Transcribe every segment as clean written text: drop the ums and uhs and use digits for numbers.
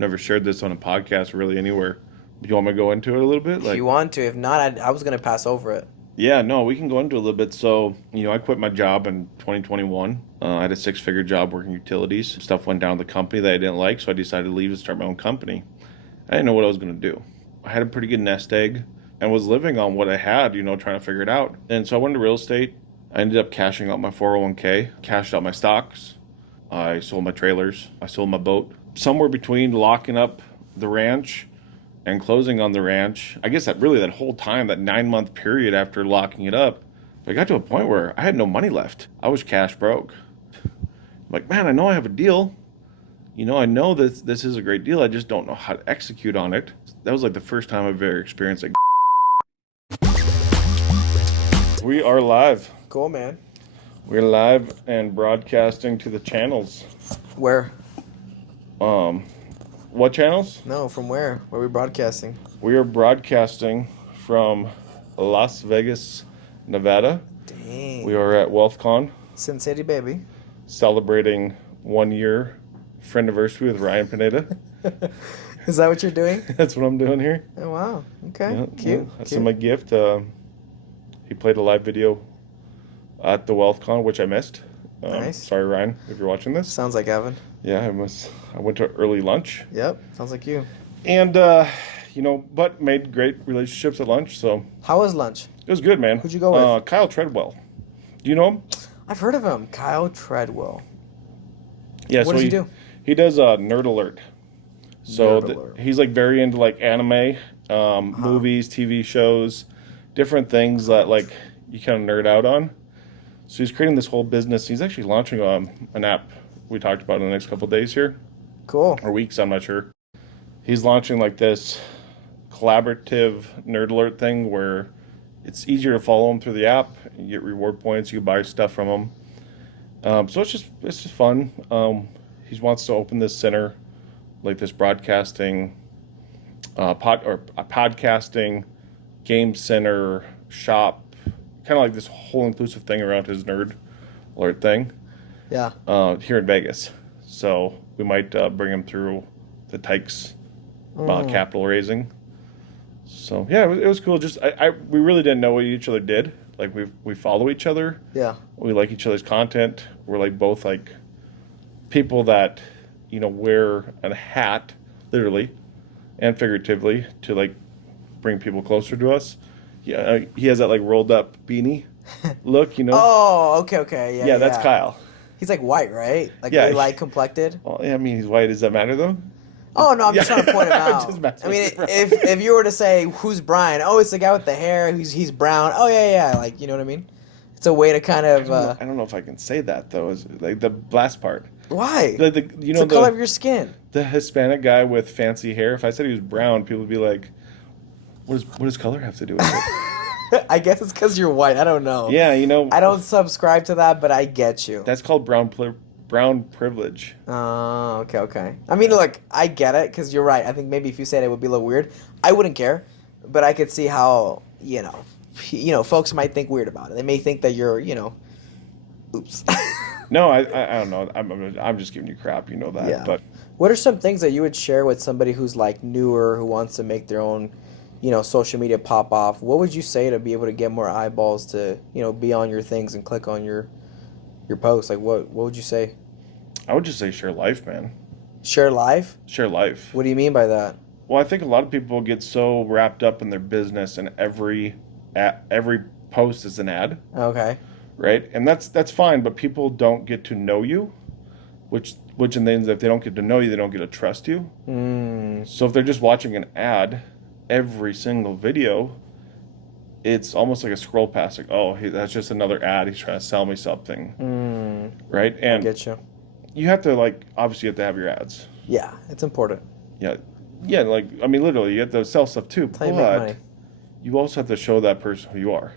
never shared this on a podcast really anywhere. Do you want me to go into it a little bit? If you want to. If not, I was going to pass over it. Yeah, no, we can go into it a little bit. So, I quit my job in 2021. I had a six-figure job working utilities. Stuff went down at the company that I didn't like, so I decided to leave and start my own company. I didn't know what I was going to do. I had a pretty good nest egg and was living on what I had, trying to figure it out. And so I went into real estate. I ended up cashing out my 401k, cashed out my stocks. I sold my trailers. I sold my boat. Somewhere between locking up the ranch and closing on the ranch, I guess that whole time, that 9-month period after locking it up, I got to a point where I had no money left. I was cash broke. I'm like, man, I know I have a deal. I know that this is a great deal. I just don't know how to execute on it. That was like the first time I've ever experienced it. We are live. Cool, man. We're live and broadcasting to the channels. Where? What channels? No, from where? Where are we broadcasting? We are broadcasting from Las Vegas, Nevada. Dang. We are at WealthCon. Sin City, baby. Celebrating 1 year friendiversary with Ryan Pineda. Is that what you're doing? That's what I'm doing here. Oh, wow. Okay. Yeah, Cute. That's Cute. my gift. He played a live video at the WealthCon, which I missed. Nice. Sorry, Ryan, if you're watching this. Sounds like Evan. Yeah, I went to early lunch. Yep. Sounds like you. And, but made great relationships at lunch, so. How was lunch? It was good, man. Who'd you go with? Kyle Treadwell. Do you know him? I've heard of him. Kyle Treadwell. Yeah. What does he do? He does Nerd Alert. So Nerd Alert. he's like very into like anime, movies, TV shows, different things that like you kind of nerd out on. So he's creating this whole business. He's actually launching an app we talked about in the next couple of days here. Cool. Or weeks, I'm not sure. He's launching like this collaborative Nerd Alert thing where it's easier to follow him through the app. You get reward points. You can buy stuff from him. So it's just fun. He wants to open this center, like this broadcasting, podcasting, game center, shop, kind of like this whole inclusive thing around his Nerd Alert thing. Yeah. Here in Vegas. So we might bring him through the Tykes capital raising. So yeah, it was cool. Just we really didn't know what each other did. Like we follow each other. Yeah. We like each other's content. We're like both like people that wear a hat, literally and figuratively, to like bring people closer to us. Yeah, he has that like rolled up beanie look. Oh, okay. Yeah, that's Kyle. He's like white, right? Like Yeah. really light complected. Well, yeah, I mean, he's white. Does that matter though? Oh no, I'm just trying to point him out. Just messing I mean, with you, bro. if you were to say who's Brian, oh, it's the guy with the hair. He's brown. Oh yeah, like you know what I mean. It's a way to kind of. I don't know if I can say that though. Is like the last part. Why? Like It's the color of your skin. The Hispanic guy with fancy hair. If I said he was brown, people would be like, what does color have to do with it?" I guess it's because you're white. I don't know. Yeah, I don't subscribe to that, but I get you. That's called brown privilege. Oh, okay. I mean, look, I get it because you're right. I think maybe if you said it would be a little weird. I wouldn't care, but I could see how folks might think weird about it. They may think that you're oops. No, I don't know. I'm just giving you crap. You know that. Yeah. But What are some things that you would share with somebody who's like newer, who wants to make their own, social media pop off? What would you say to be able to get more eyeballs to, be on your things and click on your posts? Like what would you say? I would just say share life, man. Share life? Share life. What do you mean by that? Well, I think a lot of people get so wrapped up in their business, and every post is an ad. Okay. Right? And that's fine, but people don't get to know you, which means if they don't get to know you, they don't get to trust you. So if they're just watching an ad every single video, it's almost like a scroll past, like, oh, that's just another ad. He's trying to sell me something. Right? And I get you. You have to, obviously you have to have your ads. Yeah, it's important. Yeah. Yeah, literally, you have to sell stuff too, That's how you make money. You also have to show that person who you are.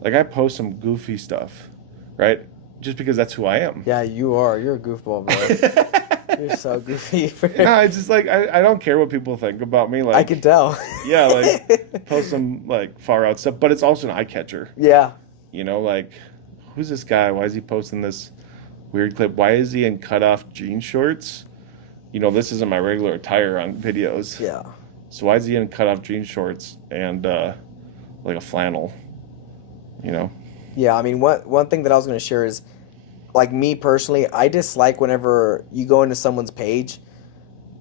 Like, I post some goofy stuff, right? Just because that's who I am. Yeah, you are. You're a goofball, bro. You're so goofy. No, it's just I don't care what people think about me. I can tell. Yeah, post some far out stuff, but it's also an eye catcher. Yeah. Who's this guy? Why is he posting this weird clip? Why is he in cut off jean shorts? this isn't my regular attire on videos. Yeah. So why is he in cut off jean shorts and like a flannel? You know? Yeah, I mean, one thing that I was going to share is, like, me personally, I dislike whenever you go into someone's page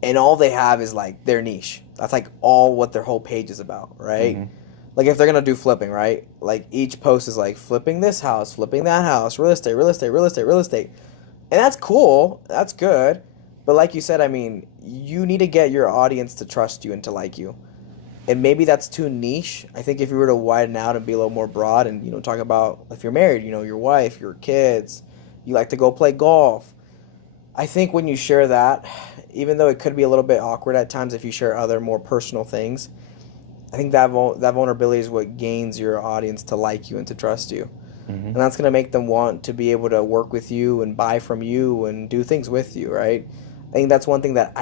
and all they have is like their niche. That's like all what their whole page is about, right? Mm-hmm. Like if they're gonna do flipping, right? Like each post is like flipping this house, flipping that house, real estate, real estate, real estate, real estate. And that's cool. That's good. But like you said, I mean, you need to get your audience to trust you and to like you. And maybe that's too niche. I think if you were to widen out and be a little more broad and, talk about if you're married, your wife, your kids, you like to go play golf. I think when you share that, even though it could be a little bit awkward at times if you share other more personal things, I think that vulnerability is what gains your audience to like you and to trust you. Mm-hmm. And that's going to make them want to be able to work with you and buy from you and do things with you, right? I think that's one thing that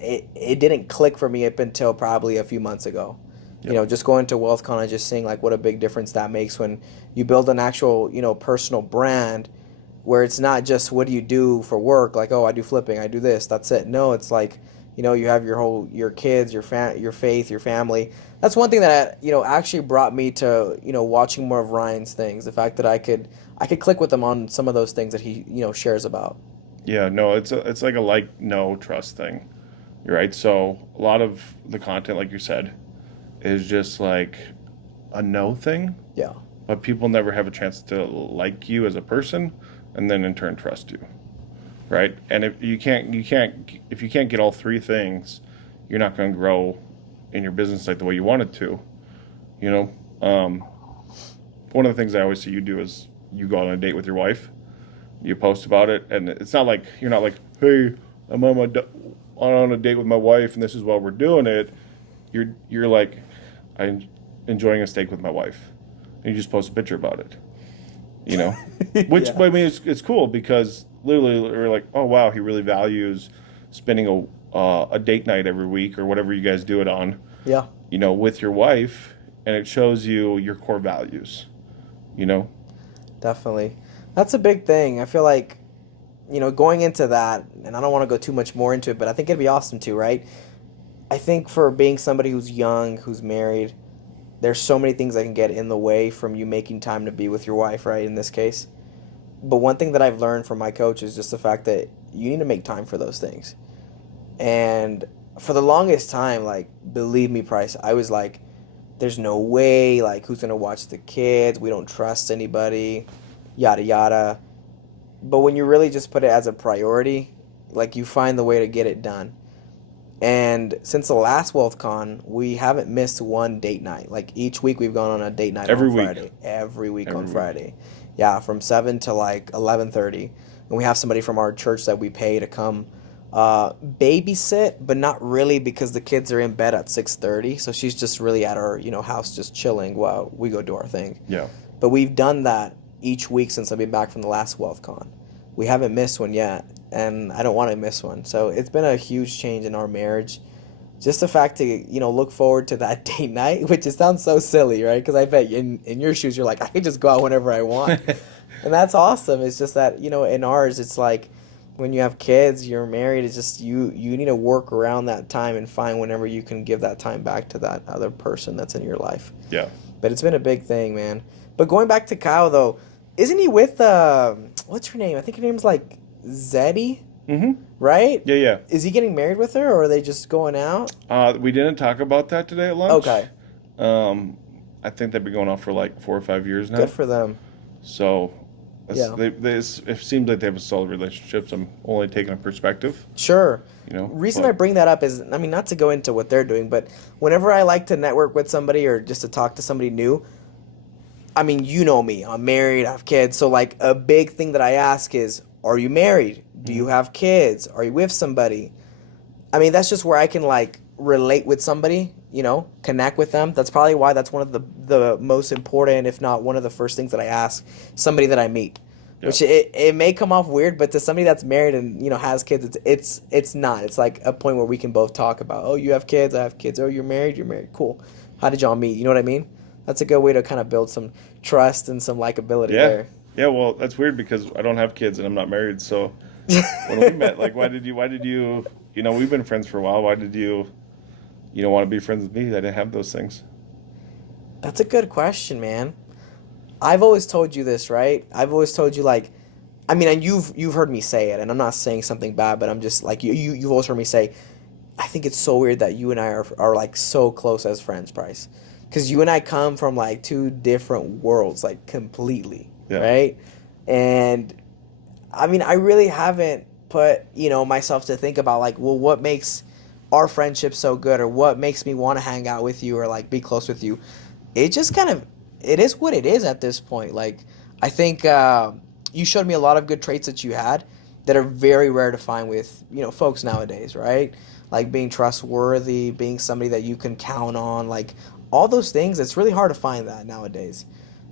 it didn't click for me up until probably a few months ago. Yep. Just going to WealthCon and just seeing like what a big difference that makes when you build an actual, personal brand where it's not just what do you do for work, like, oh, I do flipping, I do this, that's it. No, it's like, you have your kids, your faith, your family. That's one thing that actually brought me to watching more of Ryan's things. The fact that I could click with him on some of those things that he shares about. Yeah, no, it's like a no trust thing. You're right. So a lot of the content, like you said, is just like a no thing. Yeah. But people never have a chance to like you as a person, and then in turn trust you, right? And if you can't get all three things, you're not going to grow in your business like the way you want it to. One of the things I always see you do is you go on a date with your wife, you post about it, and it's not like you're not like, hey, I'm on a date with my wife, and this is why we're doing it. You're like, I'm enjoying a steak with my wife, and you just post a picture about it. Which Yeah. I mean, it's cool because literally we're like, oh wow, he really values spending a date night every week or whatever you guys do it on. Yeah. With your wife, and it shows you your core values. Definitely. That's a big thing. I feel like, going into that, and I don't want to go too much more into it, but I think it'd be awesome too, right? I think for being somebody who's young, who's married, there's so many things that can get in the way from you making time to be with your wife, right, in this case. But one thing that I've learned from my coach is just the fact that you need to make time for those things. And for the longest time, like, believe me, Price, I was like, there's no way, like, who's going to watch the kids? We don't trust anybody, yada, yada. But when you really just put it as a priority, like, you find the way to get it done. And since the last WealthCon, we haven't missed one date night. Like each week we've gone on a date night Every on week. Friday. Every week Every on week. Friday. Yeah, from 7 to like 11:30. And we have somebody from our church that we pay to come babysit, but not really because the kids are in bed at 6:30. So she's just really at our, house just chilling while we go do our thing. Yeah. But we've done that each week since I've been back from the last WealthCon. We haven't missed one yet, and I don't want to miss one. So it's been a huge change in our marriage. Just the fact to, look forward to that date night, which it sounds so silly, right? Because I bet in your shoes, you're like, I can just go out whenever I want. And that's awesome. It's just that, in ours, it's like when you have kids, you're married, it's just you need to work around that time and find whenever you can give that time back to that other person that's in your life. Yeah. But it's been a big thing, man. But going back to Kyle, though, isn't he with, what's her name? I think her name's like Zeddy, Mm-hmm. right? Yeah, yeah. Is he getting married with her, or are they just going out? We didn't talk about that today at lunch. Okay. I think they've been going on for like 4 or 5 years now. Good for them. So, Yeah. it seems like they have a solid relationship. So I'm only taking a perspective. Sure. Reason but- I bring that up is, I mean, not to go into what they're doing, but whenever I like to network with somebody or just to talk to somebody new, I mean, you know me. I'm married. I have kids. So, like, a big thing that I ask is, are you married? Do you have kids? Are you with somebody? I mean, that's just where I can, like, relate with somebody, connect with them. That's probably why that's one of the most important, if not one of the first things that I ask somebody that I meet. Yeah. Which it may come off weird, but to somebody that's married and, has kids, it's not. It's like a point where we can both talk about, oh, you have kids, I have kids. Oh, you're married. Cool. How did y'all meet? You know what I mean? That's a good way to kind of build some trust and some likability there. Yeah, well, that's weird because I don't have kids and I'm not married. So when we met, like, why did you we've been friends for a while. Why did you want to be friends with me? I didn't have those things. That's a good question, man. I've always told you this, right? I've always told you like, I mean, and you've heard me say it, and I'm not saying something bad, but I'm just like you've always heard me say, I think it's so weird that you and I are like so close as friends, Bryce, because you and I come from like two different worlds, like completely, Yeah. right? And I mean, I really haven't put myself to think about like, well, what makes our friendship so good, or what makes me want to hang out with you or like be close with you. It just kind of it is what it is at this point. Like I think you showed me a lot of good traits that you had that are very rare to find with folks nowadays, right? Like being trustworthy, being somebody that you can count on, like all those things. It's really hard to find that nowadays.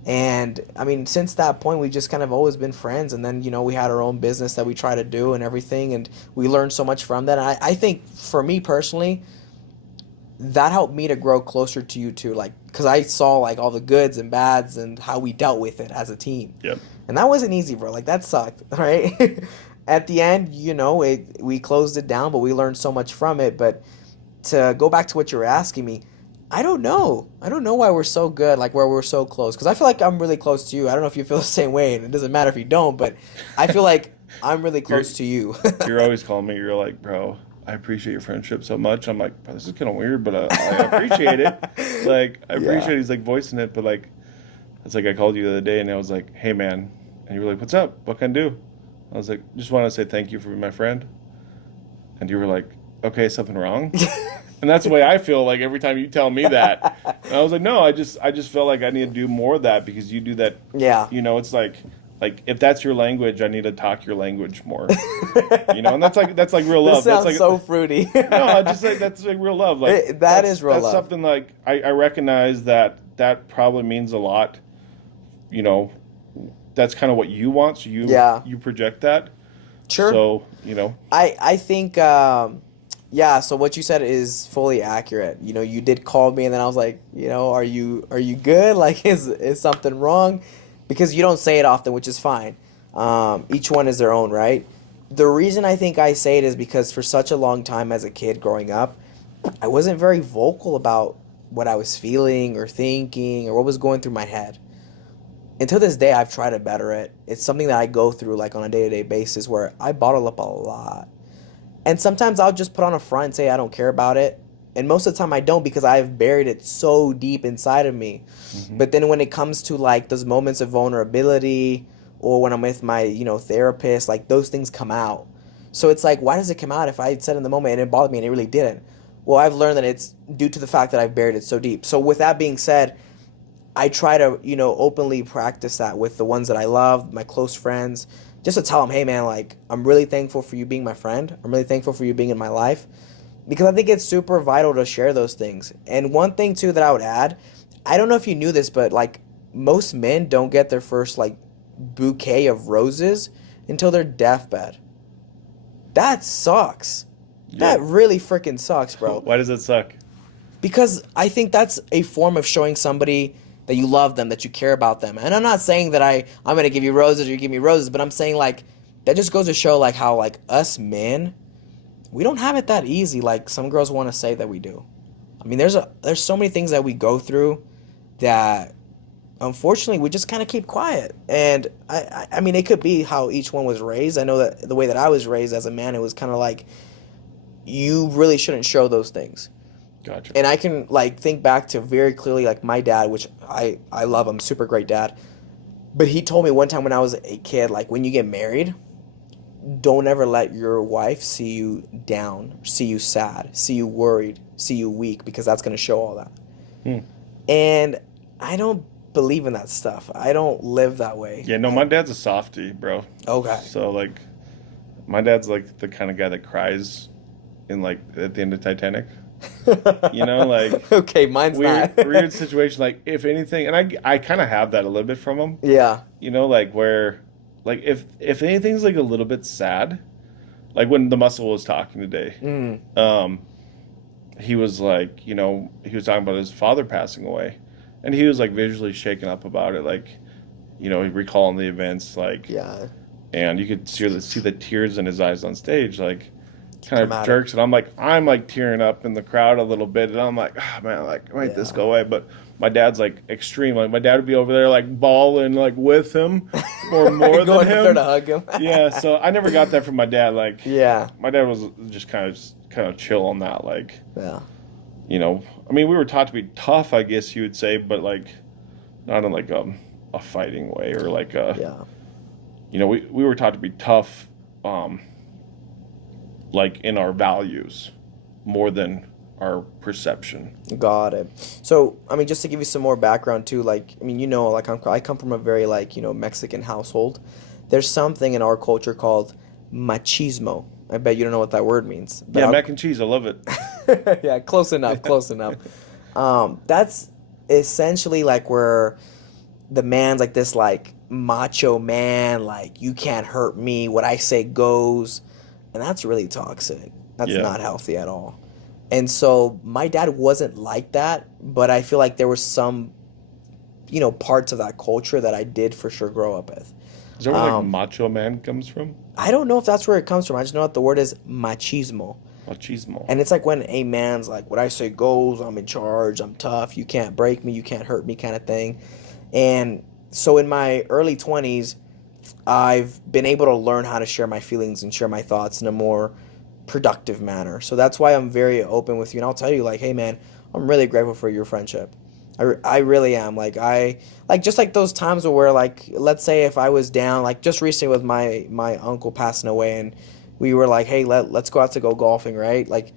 And I mean, since that point, we've just kind of always been friends. And then, we had our own business that we try to do and everything. And we learned so much from that. And I think for me personally, that helped me to grow closer to you too. Like, because I saw like all the goods and bads and how we dealt with it as a team. Yep. And that wasn't easy, bro. Like, that sucked, right? At the end, we closed it down, but we learned so much from it. But to go back to what you were asking me, I don't know. I don't know why we're so good, like where we're so close. Because I feel like I'm really close to you. I don't know if you feel the same way, and it doesn't matter if you don't, but I feel like I'm really close to you. You're always calling me. You're like, bro, I appreciate your friendship so much. I'm like, bro, this is kind of weird, but I appreciate it. Like, I appreciate he's like voicing it, but like, it's like I called you the other day and I was like, hey man, and you were like, what's up? What can I do? I was like, just want to say thank you for being my friend. And you were like, okay, something wrong? And that's the way I feel like every time you tell me that. And I was like, no, I just felt like I need to do more of that because you do that. Yeah. It's like if that's your language, I need to talk your language more. And that's like real love. This sounds that's like, so fruity. No, I just like that's like real love. Like that is real that's love. something like I recognize that probably means a lot. That's kind of what you want, so you project that. Sure. So I think so what you said is fully accurate. You did call me, and then I was like, are you good? Like, is something wrong? Because you don't say it often, which is fine. Each one is their own, right? The reason I think I say it is because for such a long time as a kid growing up, I wasn't very vocal about what I was feeling or thinking or what was going through my head. Until this day, I've tried to better it. It's something that I go through like on a day-to-day basis where I bottle up a lot. And sometimes I'll just put on a front and say I don't care about it. And most of the time I don't because I've buried it so deep inside of me. Mm-hmm. But then when it comes to like those moments of vulnerability or when I'm with my, therapist, like those things come out. So it's like, why does it come out if I said in the moment and it bothered me and it really didn't? Well, I've learned that it's due to the fact that I've buried it so deep. So with that being said, I try to, openly practice that with the ones that I love, my close friends, just to tell them, hey man, like, I'm really thankful for you being my friend. I'm really thankful for you being in my life. Because I think it's super vital to share those things. And one thing too that I would add, I don't know if you knew this, but like most men don't get their first like bouquet of roses until their deathbed. That sucks. Yeah. That really freaking sucks, bro. Why does it suck? Because I think that's a form of showing somebody that you love them, that you care about them. And I'm not saying that I'm going to give you roses or you give me roses, but I'm saying like that just goes to show like how like us men, we don't have it that easy like some girls want to say that we do. I mean, there's so many things that we go through that unfortunately we just kind of keep quiet. And I mean, it could be how each one was raised. I know that the way that I was raised as a man, it was kind of like you really shouldn't show those things. Gotcha. And I can like think back to very clearly like my dad, which I love him, super great dad. But he told me one time when I was a kid, like when you get married, don't ever let your wife see you down, see you sad, see you worried, see you weak, because that's going to show all that. And I don't believe in that stuff. I don't live that way. Yeah, no, my dad's a softie, bro. Okay. So like my dad's like the kind of guy that cries in like at the end of Titanic. Like okay, mine's weird, not. weird situation. Like if anything, and I kind of have that a little bit from him. Yeah. Like where, like if anything's like a little bit sad, like when the muscle was talking today, he was like, he was talking about his father passing away, and he was like visually shaken up about it, like, recalling the events, like, yeah, and you could see the tears in his eyes on stage, like. kind of Dramatic. jerks, and I'm like tearing up in the crowd a little bit, and I'm like, oh man, like make this Yeah. go away. But my dad's like extreme. Like my dad would be over there like bawling like with him or more than Going up there him. to hug him. Yeah, so I never got that from my dad. Like Yeah. my dad was just kind of chill on that. Like Yeah. you know, I mean, we were taught to be tough, I guess you would say, but like not in like a fighting way or like a Yeah. you know, we were taught to be tough, like in our values more than our perception. Got it. So, I mean, just to give you some more background too, like, I mean, like I come from a very like, Mexican household. There's something in our culture called machismo. I bet you don't know what that word means. But Yeah, mac and cheese, I love it. yeah, close enough, close enough. That's essentially like where the man's like this like macho man, like you can't hurt me, what I say goes, and that's really toxic. That's Yeah. not healthy at all. And so my dad wasn't like that, but I feel like there was some, parts of that culture that I did for sure grow up with. Is that where like Um, macho man comes from? I don't know if that's where it comes from. I just know that the word is machismo. Machismo. And it's like when a man's like, what I say goes, I'm in charge, I'm tough, you can't break me, you can't hurt me kind of thing. And so in my early 20s, I've been able to learn how to share my feelings and share my thoughts in a more productive manner. So that's why I'm very open with you. And I'll tell you, like, hey, man, I'm really grateful for your friendship. I really am. Like, just like those times where, like, let's say if I was down, like, just recently with my uncle passing away and we were like, hey, let's go out to go golfing, right? Like,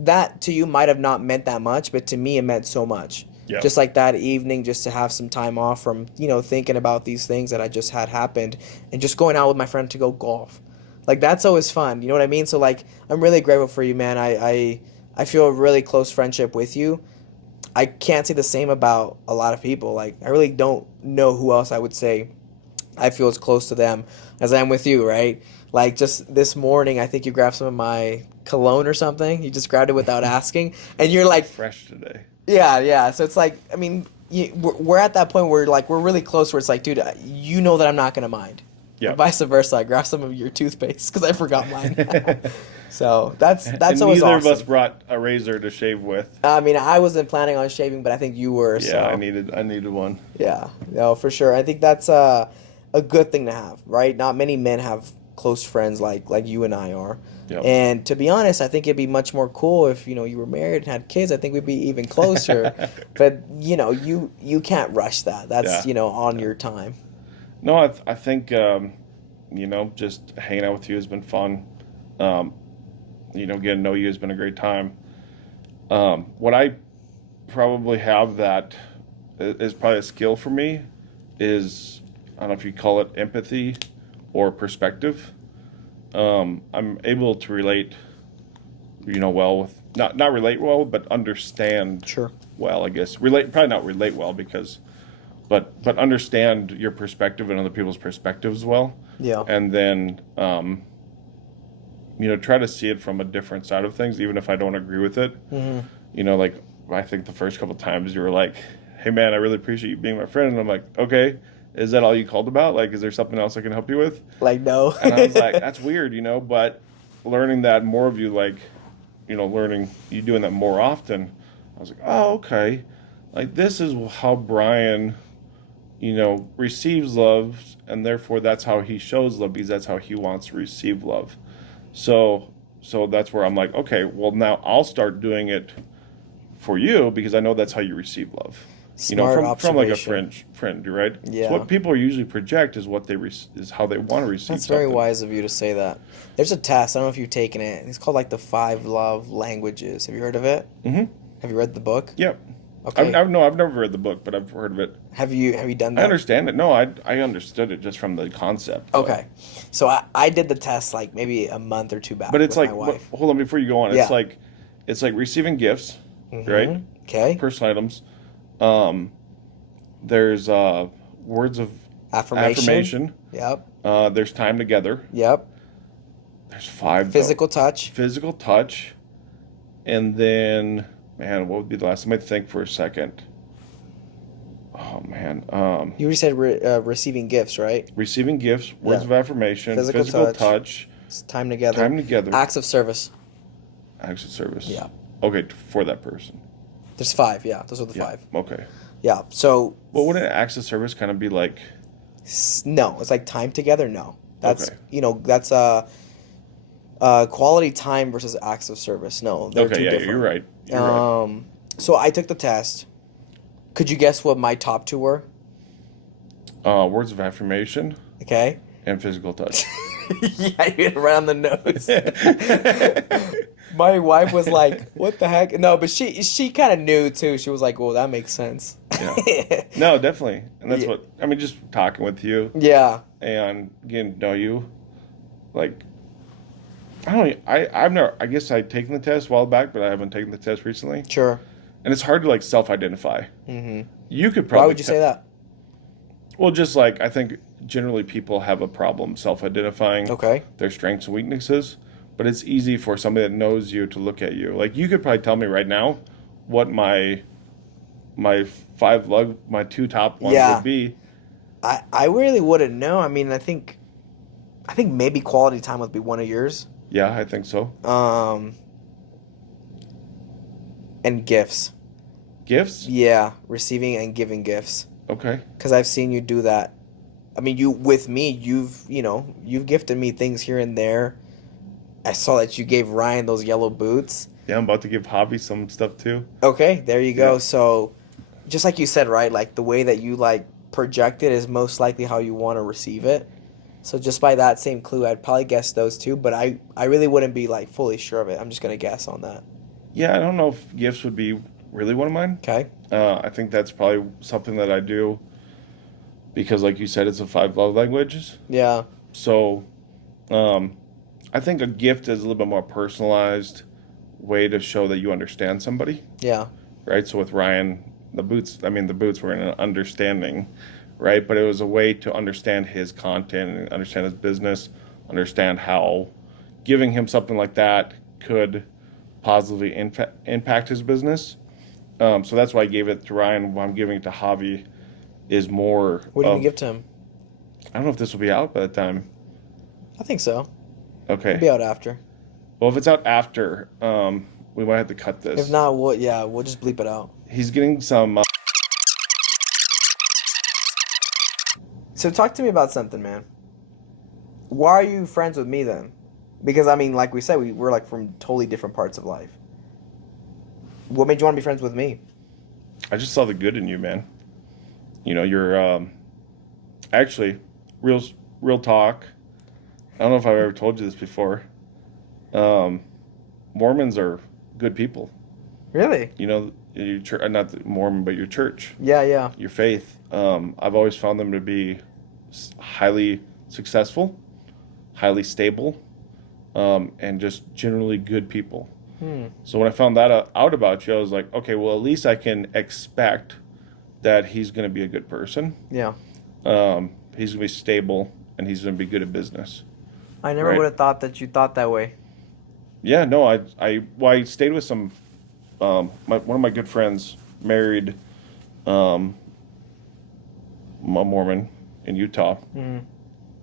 that to you might have not meant that much, but to me, it meant so much. Yeah. Just like that evening, just to have some time off from, thinking about these things that I just had happened and just going out with my friend to go golf. Like, that's always fun. You know what I mean? So, like, I'm really grateful for you, man. I feel a really close friendship with you. I can't say the same about a lot of people. Like, I really don't know who else I would say I feel as close to them as I am with you, right? Like, just this morning, I think you grabbed some of my cologne or something. You just grabbed it without asking. And you're like, Fresh today. yeah, yeah. So it's like, I mean, we're at that point where, like, we're really close where it's like, dude, you know that I'm not going to mind. Yeah. Vice versa, I grabbed some of your toothpaste because I forgot mine. So that's And always neither awesome. of us brought a razor to shave with. I mean, I wasn't planning on shaving, but I think you were. Yeah, So. I needed one. Yeah, no, for sure. I think that's a good thing to have, right? Not many men have close friends like you and I are. Yep. And to be honest, I think it'd be much more cool if, you were married and had kids. I think we'd be even closer. But, you can't rush that. That's, Yeah. On your time. No, I think just hanging out with you has been fun. Getting to know you has been a great time. What I probably have that is probably a skill for me is, I don't know if you call it empathy or perspective. I'm able to relate, well with, not relate well, but understand Sure. well, I guess. Probably not relate well because, but understand your perspective and other people's perspectives well. Yeah. And then, try to see it from a different side of things, even if I don't agree with it. Mm-hmm. Like I think the first couple times you were like, hey man, I really appreciate you being my friend. And I'm like, okay, is that all you called about? Like, is there something else I can help you with? Like, no. And I was like, that's weird, but learning that more of you, like, learning you doing that more often, I was like, oh, okay. Like, this is how Bryan, receives love, and therefore that's how he shows love, because that's how he wants to receive love. So that's where I'm like, okay, well, now I'll start doing it for you because I know that's how you receive love. Smart from like a observation. friend, right? Yeah. So what people usually project is what is how they want to receive. That's very something. wise of you to say that. There's a test. I don't know if you've taken it. It's called like the 5 love languages. Have you heard of it? Mm-hmm. Have you read the book? Yep. Okay. I've never read the book, but I've heard of it. Have you done that? I understand it. No, I understood it just from the concept. Okay. So I did the test like maybe a month or two back But it's with like, my wife. hold on before you go on. Yeah. It's like receiving gifts, Mhm. right? Okay. Personal items. There's words of affirmation. Yep. There's time together. Yep. There's 5. Physical touch. Physical touch. And then, man, what would be the last? Let me think for a second. Oh, man. You already said receiving gifts, right? Receiving gifts, words Yeah. of affirmation, Physical physical touch. touch, It's time together. Time together. Acts of service. Acts of service. Yeah. Okay, for that person. There's 5. Yeah, those are the Yeah. 5. Okay. Yeah. So. Well, wouldn't acts of service kind of be like? No, it's like time together. No, that's Okay. that's quality time versus acts of service. No, they're Okay, two yeah, different. you're right. You're right. So I took the test. Could you guess what my top 2 were? Words of affirmation Okay. and physical touch. Yeah, you hit it right on the nose. My wife was like, "What the heck?" No, but she kind of knew too. She was like, "Well, that makes sense." Yeah. No, definitely, and that's Yeah. what I mean. Just talking with you Yeah. and getting to know you, like I don't. I've never. I guess I'd taken the test a while back, but I haven't taken the test recently, Sure. and it's hard to like self-identify. Mm-hmm. You could probably. Why would you say that? Well, just like I think generally people have a problem self-identifying Okay. their strengths and weaknesses, but it's easy for somebody that knows you to look at you. Like you could probably tell me right now what my 2 top ones Yeah. would be. I really wouldn't know. I mean, I think maybe quality time would be one of yours. Yeah, I think so. And gifts. Gifts? Yeah, receiving and giving gifts. Okay. Because I've seen you do that. I mean, you with me, you've gifted me things here and there. I saw that you gave Ryan those yellow boots. Yeah, I'm about to give Javi some stuff too. Okay, there you go. Yeah. So, just like you said, right? Like the way that you like project it is most likely how you want to receive it. So just by that same clue, I'd probably guess those two, but I really wouldn't be like fully sure of it. I'm just gonna guess on that. Yeah, I don't know if gifts would be really one of mine. Okay. I think that's probably something that I do because, like you said, it's the 5 love languages. Yeah. So, I think a gift is a little bit more personalized way to show that you understand somebody, Yeah. right? So with Ryan, the boots were in an understanding, right? But it was a way to understand his content and understand his business, understand how giving him something like that could positively impact his business. So that's why I gave it to Ryan. What I'm giving it to Javi is more. What are you gonna give to him? I don't know if this will be out by the time. I think so. Okay. It'll be out after. Well, if it's out after, we might have to cut this. If not, we'll just bleep it out. He's getting some. So talk to me about something, man. Why are you friends with me then? Because I mean, like we said, we're like from totally different parts of life. What made you want to be friends with me? I just saw the good in you, man. You know, you're actually real talk. I don't know if I've ever told you this before. Mormons are good people. Really? You know, your church, not the Mormon, but your church, Yeah. your faith. I've always found them to be highly successful, highly stable, and just generally good people. So when I found that out about you, I was like, okay, well, at least I can expect that he's going to be a good person. Yeah. He's going to be stable, and he's going to be good at business. I never Right. would have thought that you thought that way. Yeah, no, I stayed with some. One of my good friends married a Mormon in Utah, and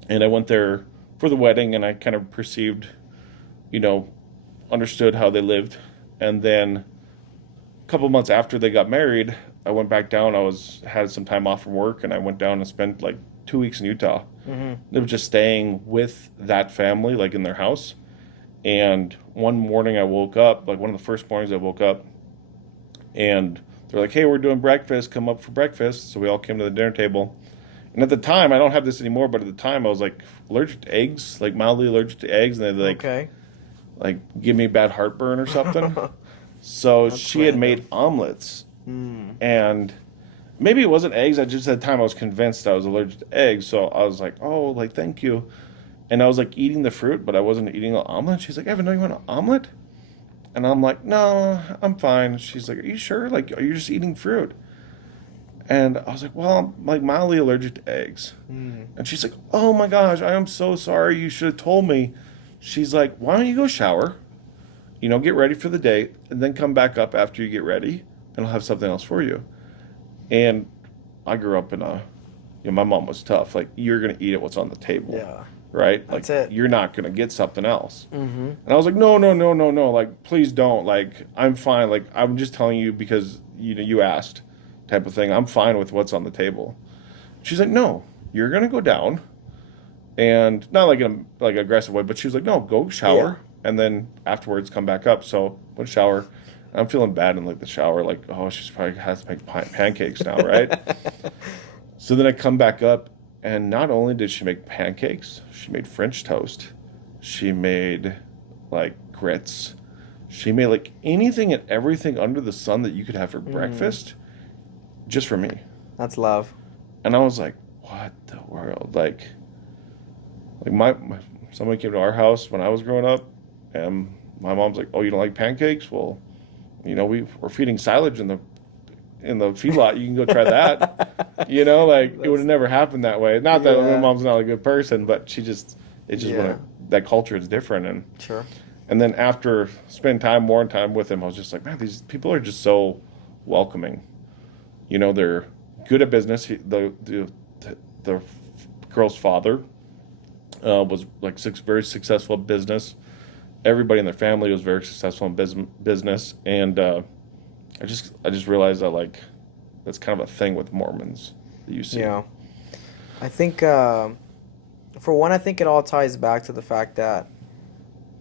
I went there for the wedding, and I kind of perceived, understood how they lived, and then a couple months after they got married, I went back down. Had some time off from work, and I went down and spent like 2 weeks in Utah. They were just staying with that family, like in their house. And one morning I woke up, like one of the first mornings I woke up, and they're like, "Hey, we're doing breakfast. Come up for breakfast." So we all came to the dinner table. And at the time, I don't have this anymore, but at the time I was like allergic to eggs, like mildly allergic to eggs, and they like give me bad heartburn or something. So she had made omelets, and maybe it wasn't eggs. I just at the time I was convinced I was allergic to eggs, so I was like, "Oh, like thank you," and I was like eating the fruit, but I wasn't eating the omelet. She's like, "Evan, don't you want an omelet?" And I'm like, "No, I'm fine." She's like, "Are you sure? Like, are you just eating fruit?" And I was like, "Well, I'm like mildly allergic to eggs." And she's like, "Oh my gosh, I am so sorry. You should have told me." She's like, "Why don't you go shower, get ready for the day, and then come back up after you get ready, and I'll have something else for you." And I grew up in my mom was tough. Like, you're going to eat at what's on the table. Yeah. right? Like, That's it. you're not going to get something else. Mm-hmm. And I was like, no, no, no, no, no. Like, please don't. Like, I'm fine. Like, I'm just telling you because, you asked type of thing. I'm fine with what's on the table. She's like, no, you're going to go down. And not like in a like aggressive way, but she was like, no, go Yeah. shower. And then afterwards come back up. So went shower. I'm feeling bad in like the shower. Like, oh, she's probably has to make pancakes now, right? So then I come back up, and not only did she make pancakes, she made French toast. She made like grits. She made like anything and everything under the sun that you could have for breakfast, just for me. That's love. And I was like, what the world? Like somebody came to our house when I was growing up, and my mom's like, oh, you don't like pancakes? Well, we're feeding silage in the feedlot. You can go try that. Like it would have never happened that way. Not that my Yeah. mom's not a good person, but it's just Yeah. that culture is different. Sure. And then after spending more time with him, I was just like, man, these people are just so welcoming. They're good at business. The girl's father was like very successful at business. Everybody in their family was very successful in business, and I just realized that like that's kind of a thing with Mormons that you see. Yeah. I think, for one, I think it all ties back to the fact that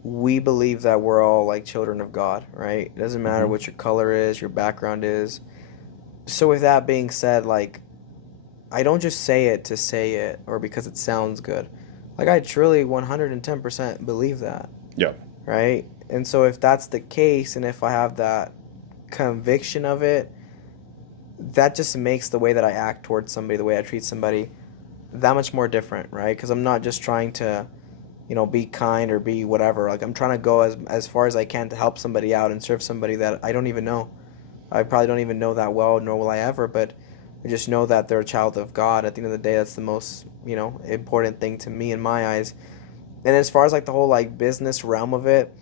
we believe that we're all like children of God, right? It doesn't matter Mhm. what your color is, your background is. So with that being said, like, I don't just say it to say it or because it sounds good. Like, I truly 110% believe that, Yeah. right? And so if that's the case, and if I have that conviction of it, that just makes the way that I act towards somebody, the way I treat somebody, that much more different, right? Because I'm not just trying to, be kind or be whatever. Like, I'm trying to go as far as I can to help somebody out and serve somebody that I don't even know. I probably don't even know that well, nor will I ever, but I just know that they're a child of God. At the end of the day, that's the most, important thing to me in my eyes. And as far as like the whole like business realm of it,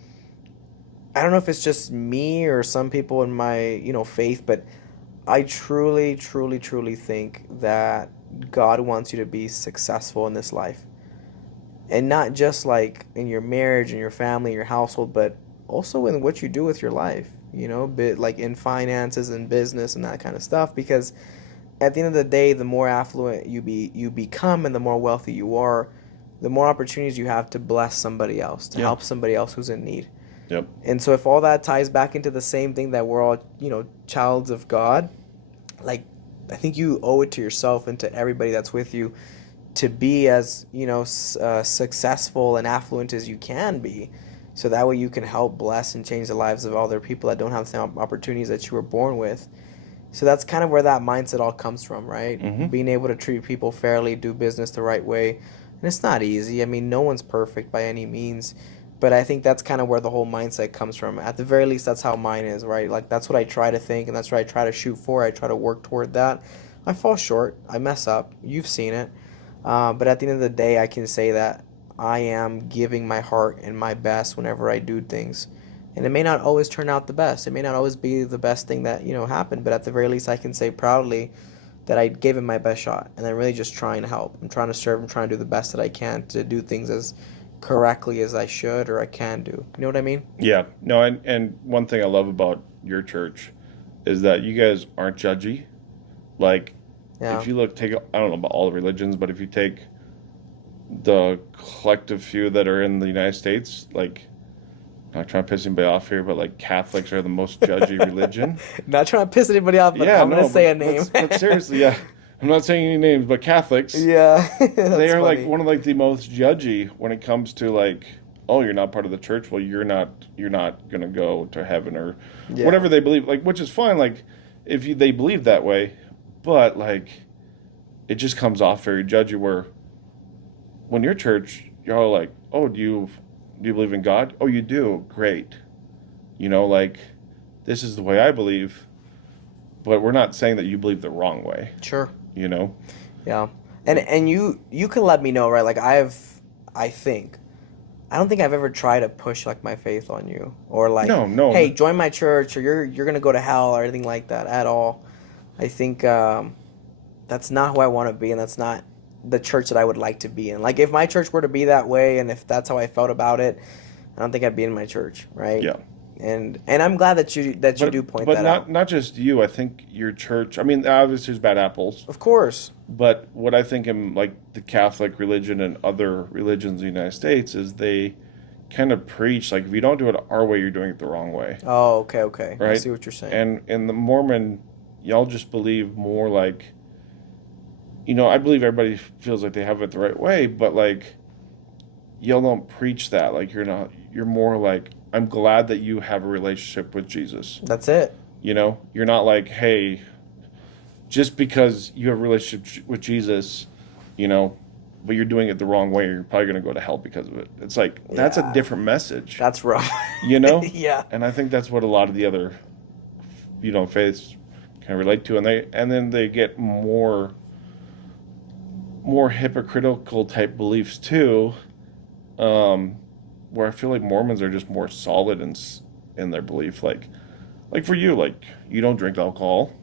I don't know if it's just me or some people in my, faith, but I truly, truly, truly think that God wants you to be successful in this life. And not just like in your marriage and your family, your household, but also in what you do with your life, bit like in finances and business and that kind of stuff. Because at the end of the day, the more affluent you become and the more wealthy you are, the more opportunities you have to bless somebody else, to Yeah. help somebody else who's in need. Yep. And so if all that ties back into the same thing that we're all, childs of God, like, I think you owe it to yourself and to everybody that's with you to be as, successful and affluent as you can be. So that way you can help bless and change the lives of other people that don't have the same opportunities that you were born with. So that's kind of where that mindset all comes from, right? Mhm. Being able to treat people fairly, do business the right way. And it's not easy. I mean, no one's perfect by any means. But I think that's kind of where the whole mindset comes from. At the very least, that's how mine is, right? Like, that's what I try to think, and that's what I try to shoot for. I try to work toward that. I fall short. I mess up. You've seen it. But at the end of the day, I can say that I am giving my heart and my best whenever I do things. And it may not always turn out the best. It may not always be the best thing that, happened. But at the very least, I can say proudly that I gave it my best shot. And I'm really just trying to help. I'm trying to serve. I'm trying to do the best that I can to do things as correctly as I should or I can do. You know what I mean? Yeah. No, and one thing I love about your church is that you guys aren't judgy. Like, Yeah. if you take, I don't know about all the religions, but if you take the collective few that are in the United States, like, not trying to piss anybody off here, but like Catholics are the most judgy religion. Not trying to piss anybody off, but Yeah, I'm going no, to say a but name. but seriously, yeah. I'm not saying any names, but Catholics, Yeah. they are like funny. one of like the most judgy when it comes to like, oh, you're not part of the church. Well, you're not gonna go to heaven or Yeah. whatever they believe. Like, which is fine. Like, if they believe that way, but like, it just comes off very judgy. Where when your church, you're all like, oh, do you believe in God? Oh, you do. Great. Like, this is the way I believe. But we're not saying that you believe the wrong way. Sure. Yeah. And you can let me know, right? Like, I don't think I've ever tried to push like my faith on you or like, No. hey, join my church or you're gonna go to hell or anything like that at all. I think that's not who I want to be, and that's not the church that I would like to be in. Like if my church were to be that way, and if that's how I felt about it, I don't think I'd be in my church, right? Yeah. And I'm glad that you do point But that out. not just you. I think your church. I mean, obviously there's bad apples, Of course. but what I think in like the Catholic religion and other religions in the United States is they kind of preach like if you don't do it our way, you're doing it the wrong way, Oh, okay, okay. I right? see what you're saying. And in the Mormon, y'all just believe more like, I believe everybody feels like they have it the right way, but like y'all don't preach that. Like you're more like, I'm glad that you have a relationship with Jesus. That's it. You're not like, hey, just because you have a relationship with Jesus, you know, but you're doing it the wrong way, you're probably going to go to hell because of it. It's like, that's a Yeah. different message, That's rough. you know? Yeah. And I think that's what a lot of the other, faiths can relate to. And then they get more hypocritical type beliefs too, where I feel like Mormons are just more solid in their belief. Like for you, like you don't drink alcohol.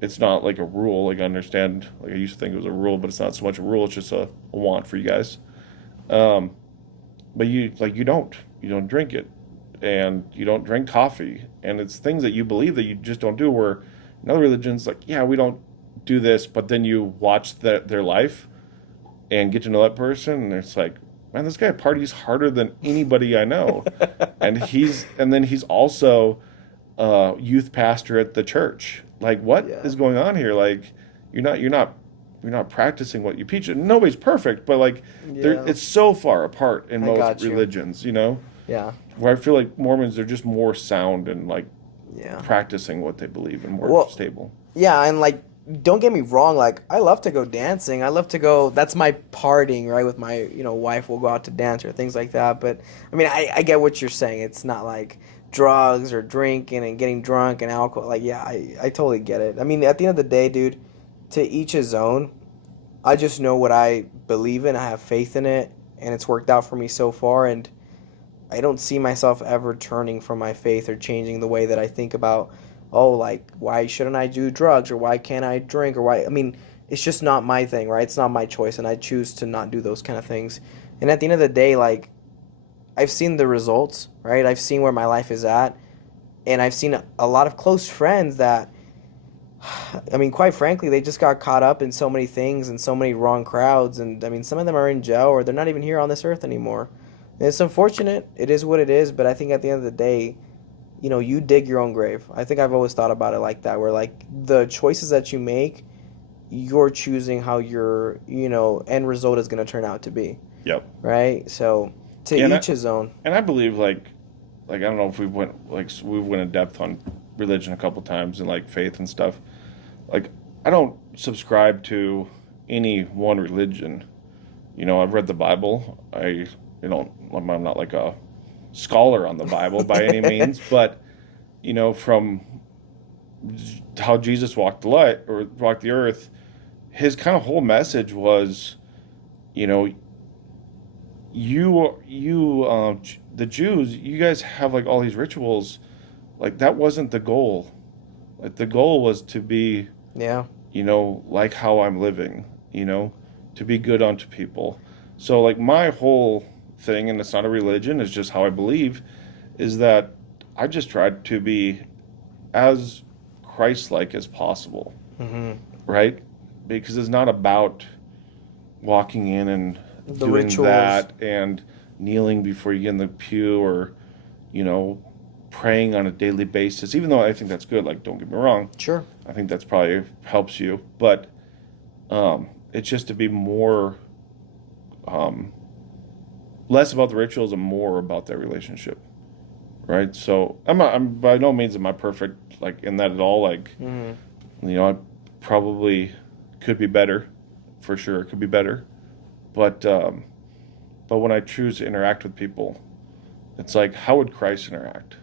It's not like a rule. Like I understand, like I used to think it was a rule, but it's not so much a rule. It's just a want for you guys. Um, but you don't drink it, and you don't drink coffee, and it's things that you believe that you just don't do. Where in other religions, like yeah, we don't do this, but then you watch their life and get to know that person, and it's like, man, this guy parties harder than anybody I know, and then he's also youth pastor at the church. Like, what Yeah. is going on here? Like, you're not practicing what you preach. And nobody's perfect, but like, Yeah. it's so far apart in I most got you. religions. Yeah. Where I feel like Mormons are just more sound and like Yeah. practicing what they believe and more Well, stable. yeah, and like don't get me wrong, like I love to go dancing. I love to go, that's my partying, right? With my, wife, we'll go out to dance or things like that. But I mean, I get what you're saying. It's not like drugs or drinking and getting drunk and alcohol. Like, yeah, I totally get it. I mean, at the end of the day, dude, to each his own. I just know what I believe in. I have faith in it, and it's worked out for me so far. And I don't see myself ever turning from my faith or changing the way that I think about, oh, like, why shouldn't I do drugs or why can't I drink or why. I mean, it's just not my thing, right? It's not my choice, and I choose to not do those kind of things. And at the end of the day, like, I've seen the results, right? I've seen where my life is at, and I've seen a lot of close friends that, I mean, quite frankly, they just got caught up in so many things and so many wrong crowds. And I mean, some of them are in jail or they're not even here on this earth anymore. And it's unfortunate. It is what it is. But I think at the end of the day, you dig your own grave. I think I've always thought about it like that, where like the choices that you make, you're choosing how your, end result is going to turn out to be. Yep. Right? So to And each his own. and I believe like I don't know if we went in depth on religion a couple times and like faith and stuff. Like I don't subscribe to any one religion. I've read the Bible. I'm not like a scholar on the Bible by any means, but from how Jesus walked the light or walked the earth, his kind of whole message was, you know, the Jews, you guys have like all these rituals, like that wasn't the goal. Like the goal was to be, Yeah. like how I'm living, to be good unto people. So like my whole thing, and it's not a religion, it's just how I believe, is that I just tried to be as Christ-like as possible, Mm-hmm. right? Because it's not about walking in and The doing rituals. that and kneeling before you get in the pew or, praying on a daily basis, even though I think that's good, like don't get me wrong. Sure. I think that's probably helps you, but it's just to be more, less about the rituals and more about that relationship, right? So I'm by no means am I perfect like in that at all. Like, Mm-hmm. I probably could be better, for sure. It could be better, but when I choose to interact with people, it's like how would Christ interact,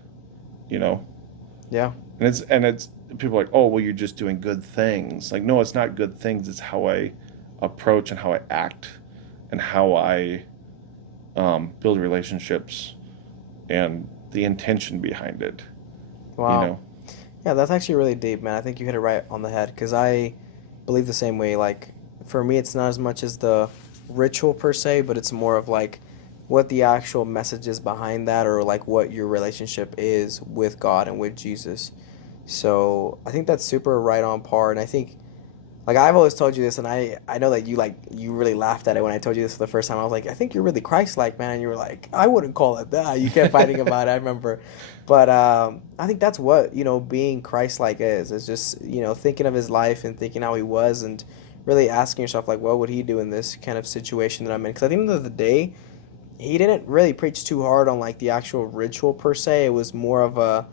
you know? Yeah. And it's people are like, oh, well, you're just doing good things. Like, no, it's not good things. It's how I approach and how I act and how I build relationships and the intention behind it. Wow. You know, Yeah, that's actually really deep, man. I think you hit it right on the head because I believe the same way. Like, for me, it's not as much as the ritual per se, but it's more of like what the actual message is behind that, or like what your relationship is with God and with Jesus. So I think that's super right on par, and I think like I've always told you this, and I know that you really laughed at it when I told you this for the first time. I was like, I think you're really Christ-like, man. And you were like, I wouldn't call it that. You kept fighting about it. I remember, but I think that's what being Christ-like is. Is just thinking of his life and thinking how he was, and really asking yourself like, what would he do in this kind of situation that I'm in? Because at the end of the day, he didn't really preach too hard on like the actual ritual per se. It was more of a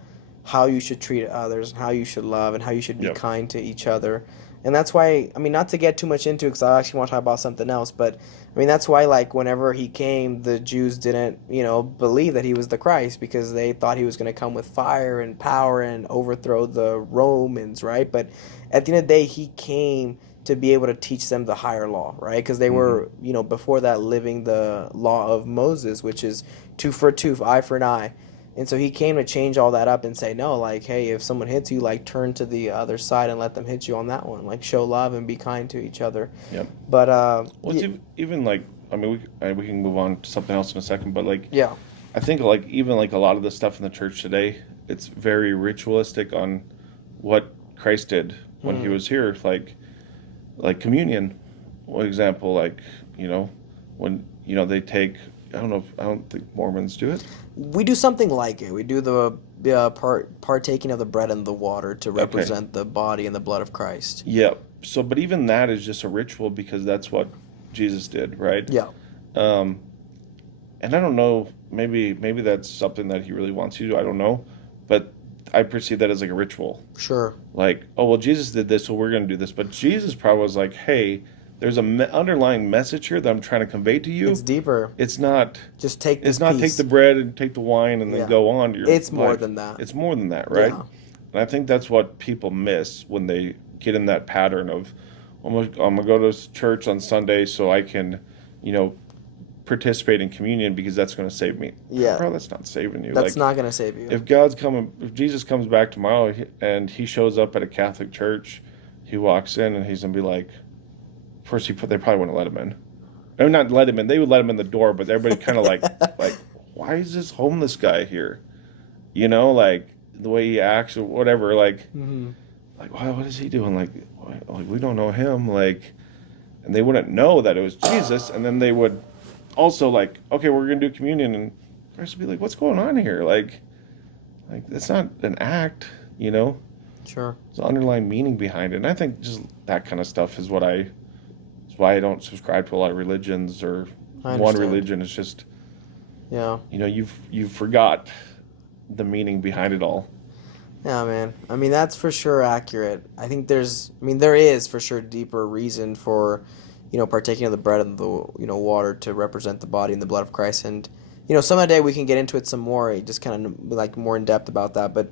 how you should treat others, and how you should love, and how you should be Yep. kind to each other. And that's why, I mean, not to get too much into it, because I actually want to talk about something else, but I mean, that's why, like, whenever he came, the Jews didn't, believe that he was the Christ, because they thought he was going to come with fire and power and overthrow the Romans, right? But at the end of the day, he came to be able to teach them the higher law, right? Because they were, before that, living the law of Moses, which is tooth for a tooth, eye for an eye. And so he came to change all that up and say, no, like, hey, if someone hits you, like, turn to the other side and let them hit you on that one. Like, show love and be kind to each other. Yep. But, Well, it's even like, I mean, we can move on to something else in a second, but like, yeah. I think like even like a lot of the stuff in the church today, it's very ritualistic on what Christ did when he was here, like communion, for example, like when they take. I don't think Mormons do it. We do something like it. We do the partaking of the bread and the water to represent the body and the blood of Christ. Yeah. So, but even that is just a ritual because that's what Jesus did, right? Yeah. And I don't know, maybe that's something that he really wants you to do. I don't know, but I perceive that as like a ritual. Sure. Like, oh well, Jesus did this, so we're going to do this. But Jesus probably was like, hey, there's an underlying message here that I'm trying to convey to you. It's deeper. It's not. Just take this It's not piece. take the bread and take the wine and then go on to your It's life. more than that. It's more than that, right? Yeah. And I think that's what people miss when they get in that pattern of, I'm gonna go to church on Sunday so I can, participate in communion because that's going to save me. Yeah. Bro, that's not saving you. That's not going to save you. If Jesus comes back tomorrow and he shows up at a Catholic church, he walks in and he's going to be like, first they probably wouldn't let him in. Or not let him in. They would let him in the door, but everybody kind of like, why is this homeless guy here? Like the way he acts or whatever. Like, like, why? What is he doing? Like we don't know him. Like, and they wouldn't know that it was Jesus, and then they would also like, okay, we're gonna do communion, and Christ would be like, what's going on here? Like that's not an act, Sure. There's an underlying meaning behind it, and I think just that kind of stuff is why I don't subscribe to a lot of religions or one religion. It's just, you've forgot the meaning behind it all. Yeah, man. I mean, that's for sure accurate. I think there is for sure deeper reason for, partaking of the bread and the, water to represent the body and the blood of Christ. And, some other day we can get into it some more, just kind of like more in depth about that. But,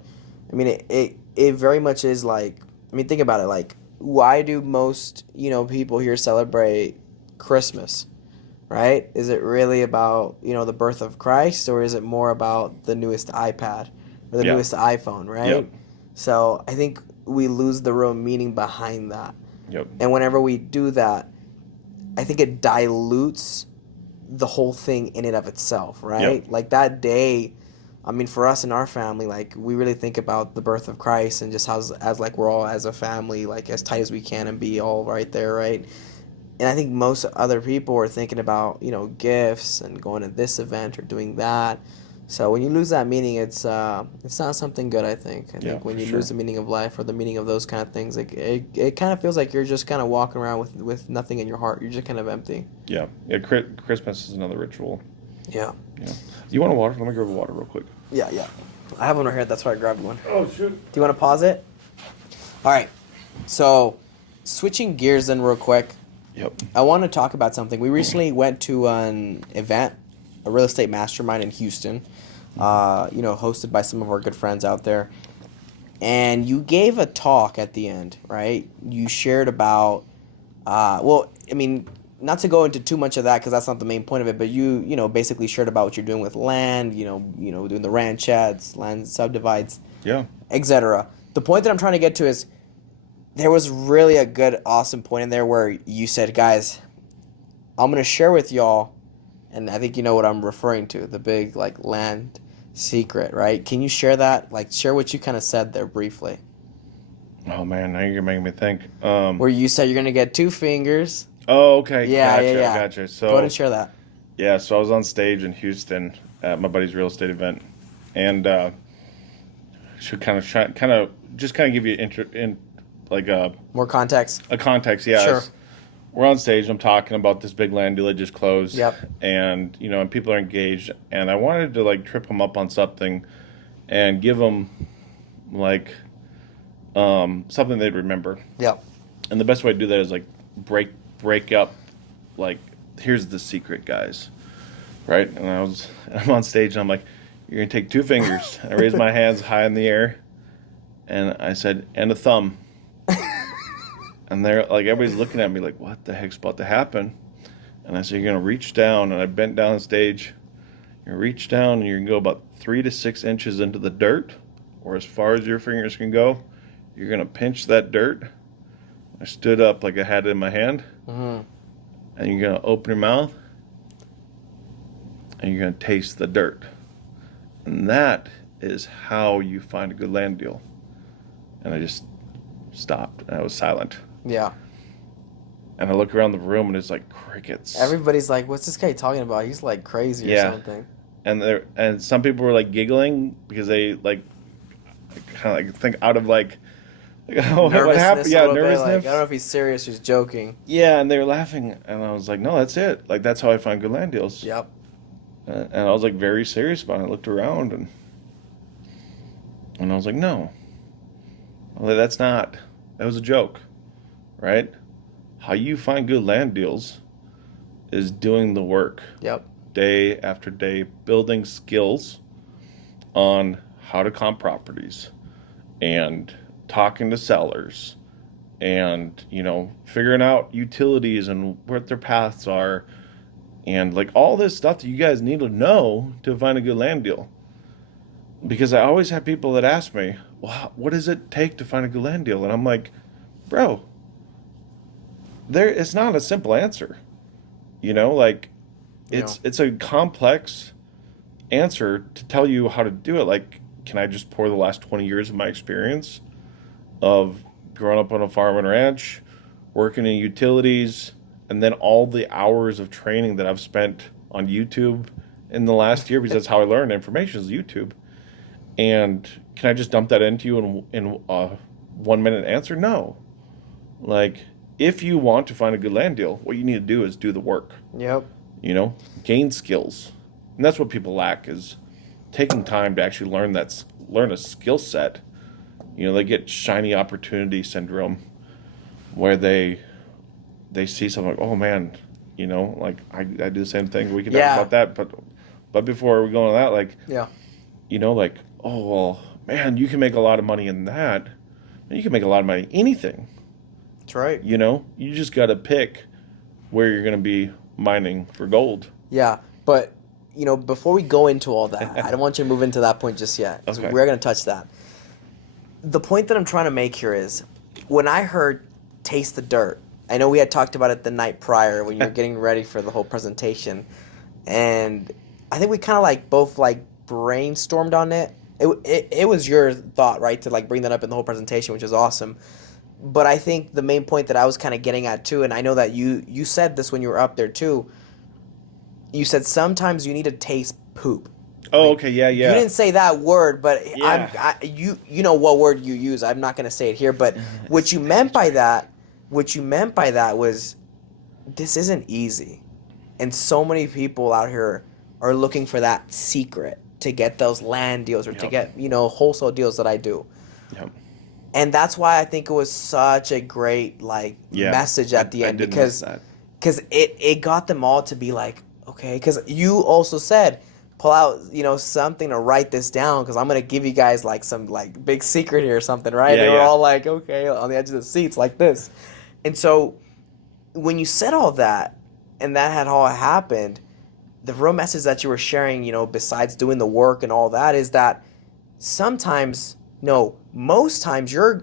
I mean, it very much is like, I mean, think about it. Like, why do most, people here celebrate Christmas, right? Is it really about, the birth of Christ, or is it more about the newest iPad or the newest iPhone, right? Yep. So I think we lose the real meaning behind that. Yep. And whenever we do that, I think it dilutes the whole thing in and of itself, right? Yep. Like that day, I mean, for us in our family, like we really think about the birth of Christ and just how as like we're all as a family, like as tight as we can and be all right there, right? And I think most other people are thinking about, gifts and going to this event or doing that. So when you lose that meaning, it's not something good, I think. I think when you lose the meaning of life or the meaning of those kind of things, it kind of feels like you're just kind of walking around with nothing in your heart. You're just kind of empty. Yeah. Yeah. Christmas is another ritual. Yeah. Yeah. You want a water? Let me grab a water real quick. Yeah. I have one right here. That's why I grabbed one. Oh, shoot. Do you want to pause it? All right. So switching gears then real quick. Yep. I want to talk about something. We recently went to an event, a real estate mastermind in Houston, hosted by some of our good friends out there. And you gave a talk at the end, right? You shared about, not to go into too much of that because that's not the main point of it, but you basically shared about what you're doing with land, doing the ranchettes, land subdivides, Yeah. etc. The point that I'm trying to get to is there was really a good, awesome point in there where you said, guys, I'm going to share with y'all, and I think you know what I'm referring to, the big, like, land secret, right? Can you share that? Like, share what you kind of said there briefly. Oh man, now you're making me think. Where you said you're going to get 2 fingers. Oh, okay, Yeah, yeah, gotcha, yeah. gotcha. Go ahead and So share that. yeah, so I was on stage in Houston at my buddy's real estate event, and should kind of give you like More context. a context. Yeah, Sure. we're on stage. I'm talking about this big land deal that just closed. Yep. And and people are engaged, and I wanted to like trip them up on something, and give them like something they'd remember. Yep. And the best way to do that is like break up, like, here's the secret, guys, right? And I'm on stage and I'm like, you're gonna take 2 fingers. I raised my hands high in the air, and I said, and a thumb. And they're like, everybody's looking at me like, what the heck's about to happen? And I said, you're gonna reach down, and I bent down the stage. You reach down and you can go about 3 to 6 inches into the dirt, or as far as your fingers can go. You're gonna pinch that dirt. I stood up like I had it in my hand, Mm-hmm. and you're gonna open your mouth, and you're gonna taste the dirt. And that is how you find a good land deal. And I just stopped, and I was silent. Yeah. And I look around the room, and it's like crickets. Everybody's like, what's this guy talking about? He's like crazy or something. And some people were like giggling because they like kind of like think out of like oh, what happened? Yeah, nervousness. Like, I don't know if he's serious or he's joking. Yeah, and they were laughing, and I was like, no, that's it. Like, that's how I find good land deals. Yep. And I was like very serious about it. I looked around, and I was like, no, well, that was a joke, right? How you find good land deals is doing the work. Yep. Day after day, building skills on how to comp properties, and talking to sellers, and figuring out utilities and what their paths are, and like all this stuff that you guys need to know to find a good land deal. Because I always have people that ask me, well, what does it take to find a good land deal? And I'm like, bro, it's not a simple answer. Like it's a complex answer to tell you how to do it. Like, can I just pour the last 20 years of my experience of growing up on a farm and ranch, working in utilities, and then all the hours of training that I've spent on YouTube in the last year, because that's how I learned information, is YouTube. And can I just dump that into you in a 1-minute answer? No. Like, if you want to find a good land deal, what you need to do is do the work. Yep. Gain skills. And that's what people lack, is taking time to actually learn a skill set. They get shiny opportunity syndrome, where they see something like, oh man, like I do the same thing. We can talk about that, but before we go on that, like, like, oh well, man, you can make a lot of money in that. You can make a lot of money in anything. That's right. You just got to pick where you're going to be mining for gold. Yeah, but before we go into all that, I don't want you to move into that point just yet. Okay. We're going to touch that. The point that I'm trying to make here is, when I heard taste the dirt, I know we had talked about it the night prior when you were getting ready for the whole presentation, and I think we kind of like both like brainstormed on it. It was your thought, right, to like bring that up in the whole presentation, which is awesome. But I think the main point that I was kind of getting at too, and I know that you said this when you were up there too. You said sometimes you need to taste poop. Oh, okay, yeah. You didn't say that word, but Yeah. you know what word you use. I'm not going to say it here, but what you meant by that was, this isn't easy. And so many people out here are looking for that secret to get those land deals, or to get, wholesale deals that I do. Yep. And that's why I think it was such a great message at the end, because it got them all to be like, okay, because you also said, pull out, something to write this down, because I'm going to give you guys like some like big secret here or something, right? Yeah, they were all like, okay, on the edge of the seats like this. And so when you said all that, and that had all happened, the real message that you were sharing, besides doing the work and all that, is that sometimes No, most times you're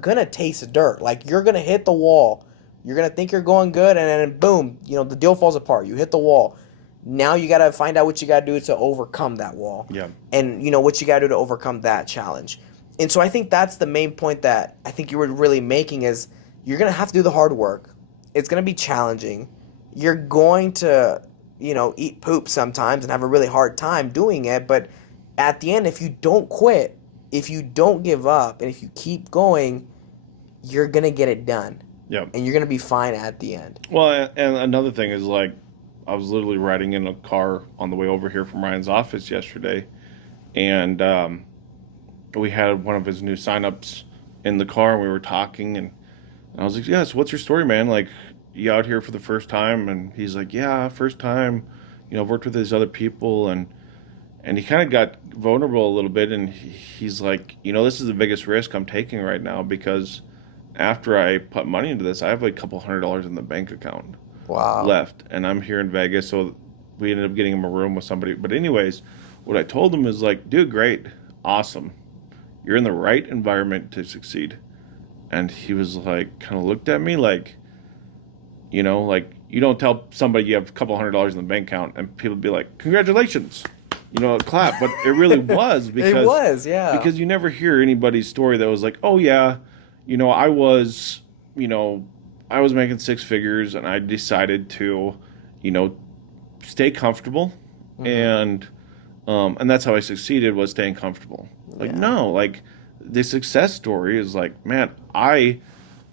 gonna taste dirt. Like you're gonna hit the wall. You're gonna think you're going good, and then boom, the deal falls apart. You hit the wall. Now you gotta find out what you gotta do to overcome that wall, Yeah. and what you gotta do to overcome that challenge. And so I think that's the main point that I think you were really making is you're gonna have to do the hard work. It's gonna be challenging. You're going to eat poop sometimes and have a really hard time doing it, but at the end, if you don't quit, if you don't give up, and if you keep going, you're gonna get it done, Yeah. and you're gonna be fine at the end. Well, and another thing is like, I was literally riding in a car on the way over here from Ryan's office yesterday, and we had one of his new signups in the car, and we were talking, and I was like, "Yeah, so what's your story, man? Like, you out here for the first time?" And he's like, "Yeah, first time. I've worked with these other people," and he kind of got vulnerable a little bit, and he's like, "This is the biggest risk I'm taking right now because after I put money into this, I have like a couple $100 in the bank account Wow. left, and I'm here in Vegas, so we ended up getting him a room with somebody. But anyways, what I told him is like, dude, great, awesome, you're in the right environment to succeed. And he was like, kind of looked at me like, like you don't tell somebody you have a couple $100 in the bank account and people be like, congratulations, clap. But it really was because It was, yeah. because you never hear anybody's story that was like, oh yeah, I was, I was making six figures and I decided to, stay comfortable, and that's how I succeeded, was staying comfortable. Like, Yeah. no, like the success story is like, man, I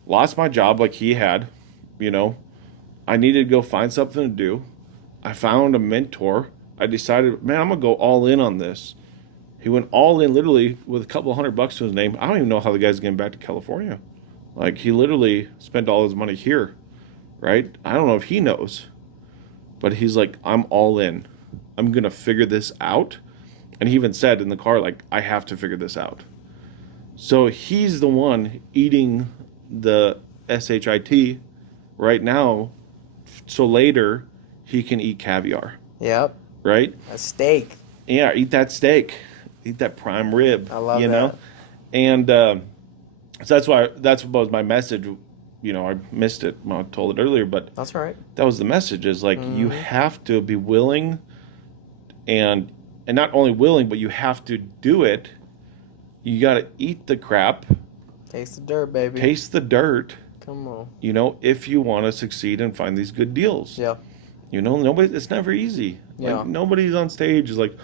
lost my job like he had, I needed to go find something to do. I found a mentor. I decided, man, I'm gonna go all in on this. He went all in, literally with a couple $100 to his name. I don't even know how the guy's getting back to California. Like, he literally spent all his money here, right? I don't know if he knows, but he's like, I'm all in. I'm gonna figure this out. And he even said in the car, like, I have to figure this out. So he's the one eating the shit right now, so later he can eat caviar, Yep. right? A steak. Yeah, eat that steak, eat that prime rib. I love that. And so that's what was my message. I missed it when I told it earlier, but That's all right. that was the message. Is like, you have to be willing, and not only willing, but you have to do it. You got to eat the crap, Taste the dirt, baby. taste the dirt. Come on. If you want to succeed and find these good deals. Yeah. Nobody. It's never easy. Yeah. Like, nobody's on stage is like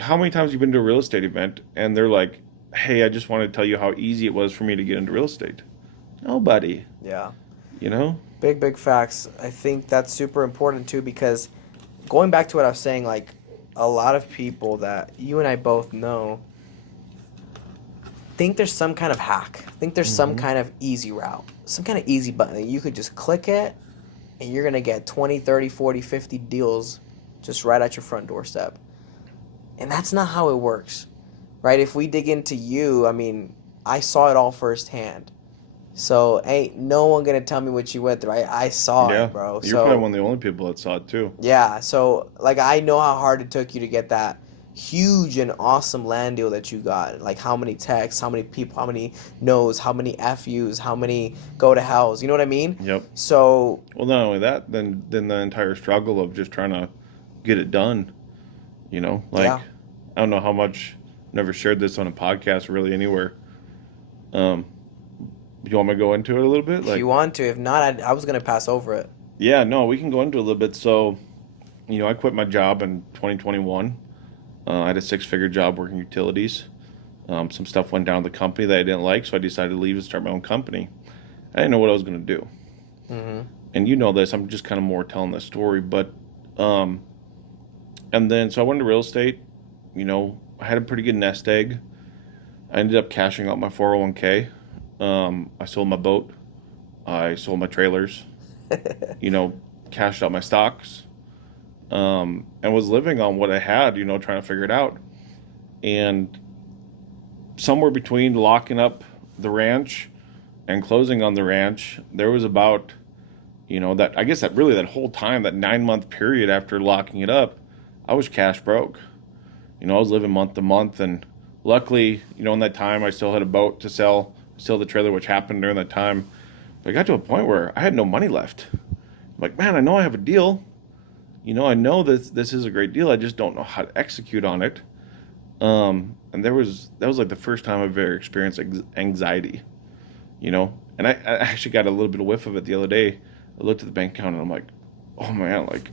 how many times you've been to a real estate event and they're like, hey, I just want to tell you how easy it was for me to get into real estate. Nobody. Yeah. Big Facts. I think that's super important too, because going back to what I was saying, like a lot of people that you and I both know think there's some kind of hack, think there's some kind of easy route, some kind of easy button that you could just click it and you're going to get 20, 30, 40, 50 deals just right at your front doorstep. And that's not how it works, right? If we dig into you, I mean, I saw it all firsthand. So ain't no one going to tell me what you went through. I saw Yeah, it, bro. you're probably one of the only people that saw it too. Yeah, so like I know how hard it took you to get that huge and awesome land deal that you got. Like how many texts, how many people, how many no's, how many FUs, how many go to hells. You know what I mean? Yep. So Well, not only that, then the entire struggle of just trying to get it done. Yeah. I don't know how much. Never shared this on a podcast or really anywhere. You want me to go into it a little bit? if you want to, if not, I was gonna pass over it. Yeah, no, we can go into it a little bit. So, I quit my job in 2021. I had a six-figure job working utilities. Some stuff went down in the company that I didn't like, so I decided to leave and start my own company. I didn't know what I was going to do. And you know this, I'm just kind of more telling this story. But, and then, so I went into real estate. I had a pretty good nest egg. I ended up cashing out my 401k. I sold my boat. I sold my trailers. Cashed out my stocks. And was living on what I had, trying to figure it out. And somewhere between locking up the ranch and closing on the ranch, there was about, that, I guess that really that whole time, that 9-month period after locking it up, I was cash broke. I was living month to month and Luckily, in that time, I still had a boat to sell, still the trailer, which happened during that time. But I got to a point where I had no money left. I'm like, man, I know I have a deal. I know this is a great deal. I just don't know how to execute on it. And that was like the first time I've ever experienced anxiety, And I actually got a little bit of whiff of it the other day. I looked at the bank account and I'm like, oh man, like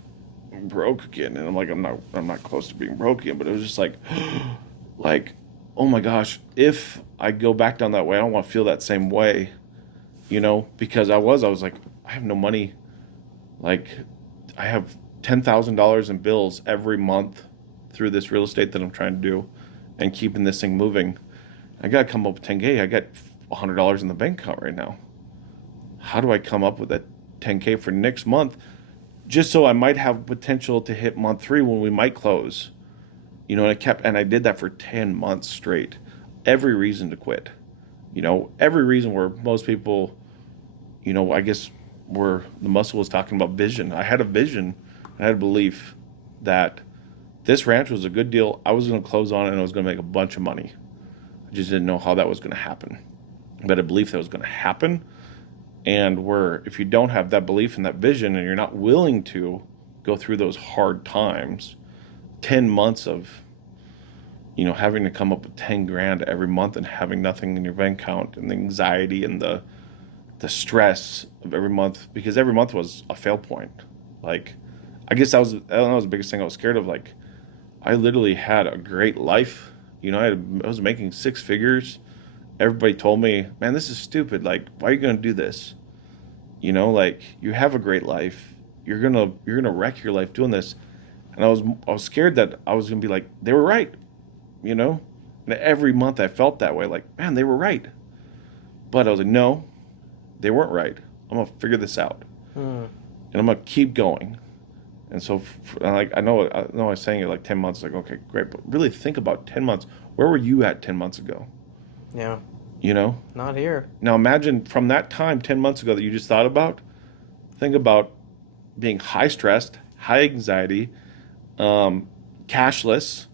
I'm broke again. And I'm like, I'm not close to being broke again. But it was just like, like, oh my gosh, if I go back down that way, I don't want to feel that same way, because I was like, I have no money. Like, I have $10,000 in bills every month through this real estate that I'm trying to do and keeping this thing moving. I got to come up with 10K. I got $100 in the bank account right now. How do I come up with that 10K for next month? Just so I might have potential to hit month 3 when we might close. And I did that for 10 months straight. Every reason to quit. Every reason where most people, I guess where the muscle was talking about vision. I had a vision. I had a belief that this ranch was a good deal. I was going to close on it and I was going to make a bunch of money. I just didn't know how that was going to happen. But a belief that was going to happen. And where if you don't have that belief and that vision and you're not willing to go through those hard times, 10 months of, having to come up with 10 grand every month and having nothing in your bank account and the anxiety and the stress of every month, because every month was a fail point. Like, I guess that was the biggest thing I was scared of. Like, I literally had a great life. I was making 6 figures. Everybody told me, man, this is stupid. Like, why are you going to do this? Like, you have a great life. You're going to wreck your life doing this. And I was scared that I was going to be like, they were right. And every month I felt that way. Like, man, they were right. But I was like, no, they weren't right. I'm going to figure this out. And I'm going to keep going. And so, I know I was saying it like 10 months. Like, okay, great. But really think about 10 months. Where were you at 10 months ago? Yeah. Not here. Now imagine from that time 10 months ago that you just thought about, think about being high stressed, high anxiety, cashless,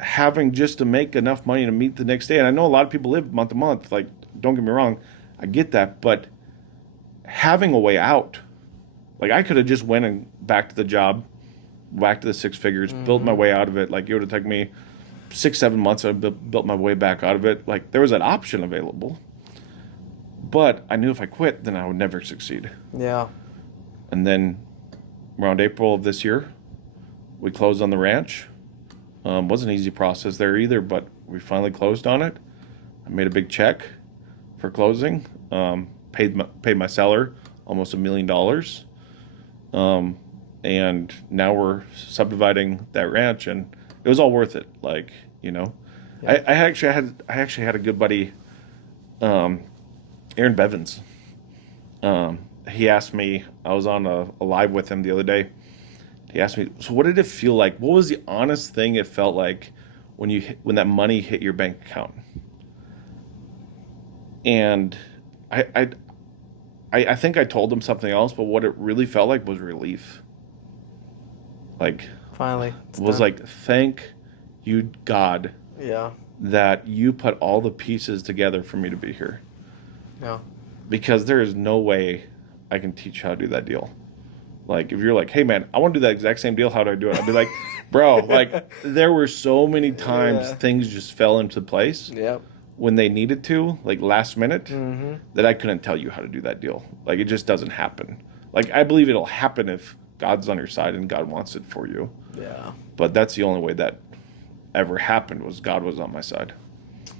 having just to make enough money to meet the next day. And I know a lot of people live month to month. Like, don't get me wrong, I get that. But having a way out, like I could have just went and back to the job, back to the 6 figures, built my way out of it. Like, it would have taken me 6-7 months. I built my way back out of it. Like, there was that option available. But I knew if I quit, then I would never succeed. Yeah. And then around April of this year, we closed on the ranch. Wasn't an easy process there either, but we finally closed on it. I made a big check for closing. Paid my seller almost $1 million. And now we're subdividing that ranch, and it was all worth it. Like, Yeah. I actually had a good buddy, Aaron Bevins. He asked me, I was on a live with him the other day. He asked me, so what did it feel like? What was the honest thing it felt like when that money hit your bank account? And I think I told him something else, but what it really felt like was relief. Like, Finally. Was done. like, thank you, God, Yeah. that you put all the pieces together for me to be here. Yeah. Because there is no way I can teach you how to do that deal. Like, if you're like, hey man, I want to do that exact same deal, how do I do it? I'd be like, bro, like, there were so many times things just fell into place Yep. when they needed to, like last minute, Mm-hmm. that I couldn't tell you how to do that deal. Like, it just doesn't happen. Like, I believe it'll happen if God's on your side and God wants it for you. Yeah. But that's the only way that ever happened, was God was on my side.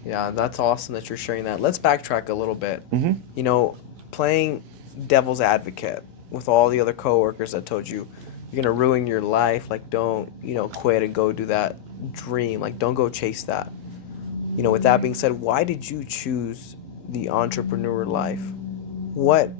Yeah, that's awesome that you're sharing that. Let's backtrack a little bit. Mm-hmm. Playing devil's advocate with all the other coworkers that told you you're gonna ruin your life. Like, don't quit and go do that dream. Like, don't go chase that. With that being said, why did you choose the entrepreneur life? What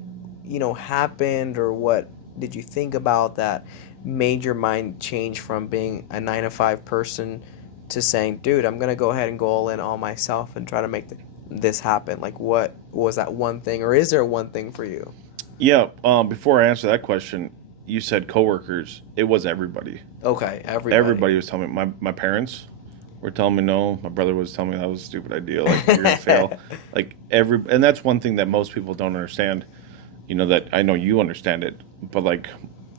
happened, or what did you think about that made your mind change from being a 9 to 5 person to saying, dude, I'm gonna go ahead and go all in on myself and try to make this happen? Like, what was that one thing, or is there one thing for you? Yeah. Before I answer that question, you said coworkers. It was everybody. Okay, Everybody was telling me. My parents, were telling me no. My brother was telling me that was a stupid idea. Like, you're gonna fail. Like and that's one thing that most people don't understand. That I know you understand it, but like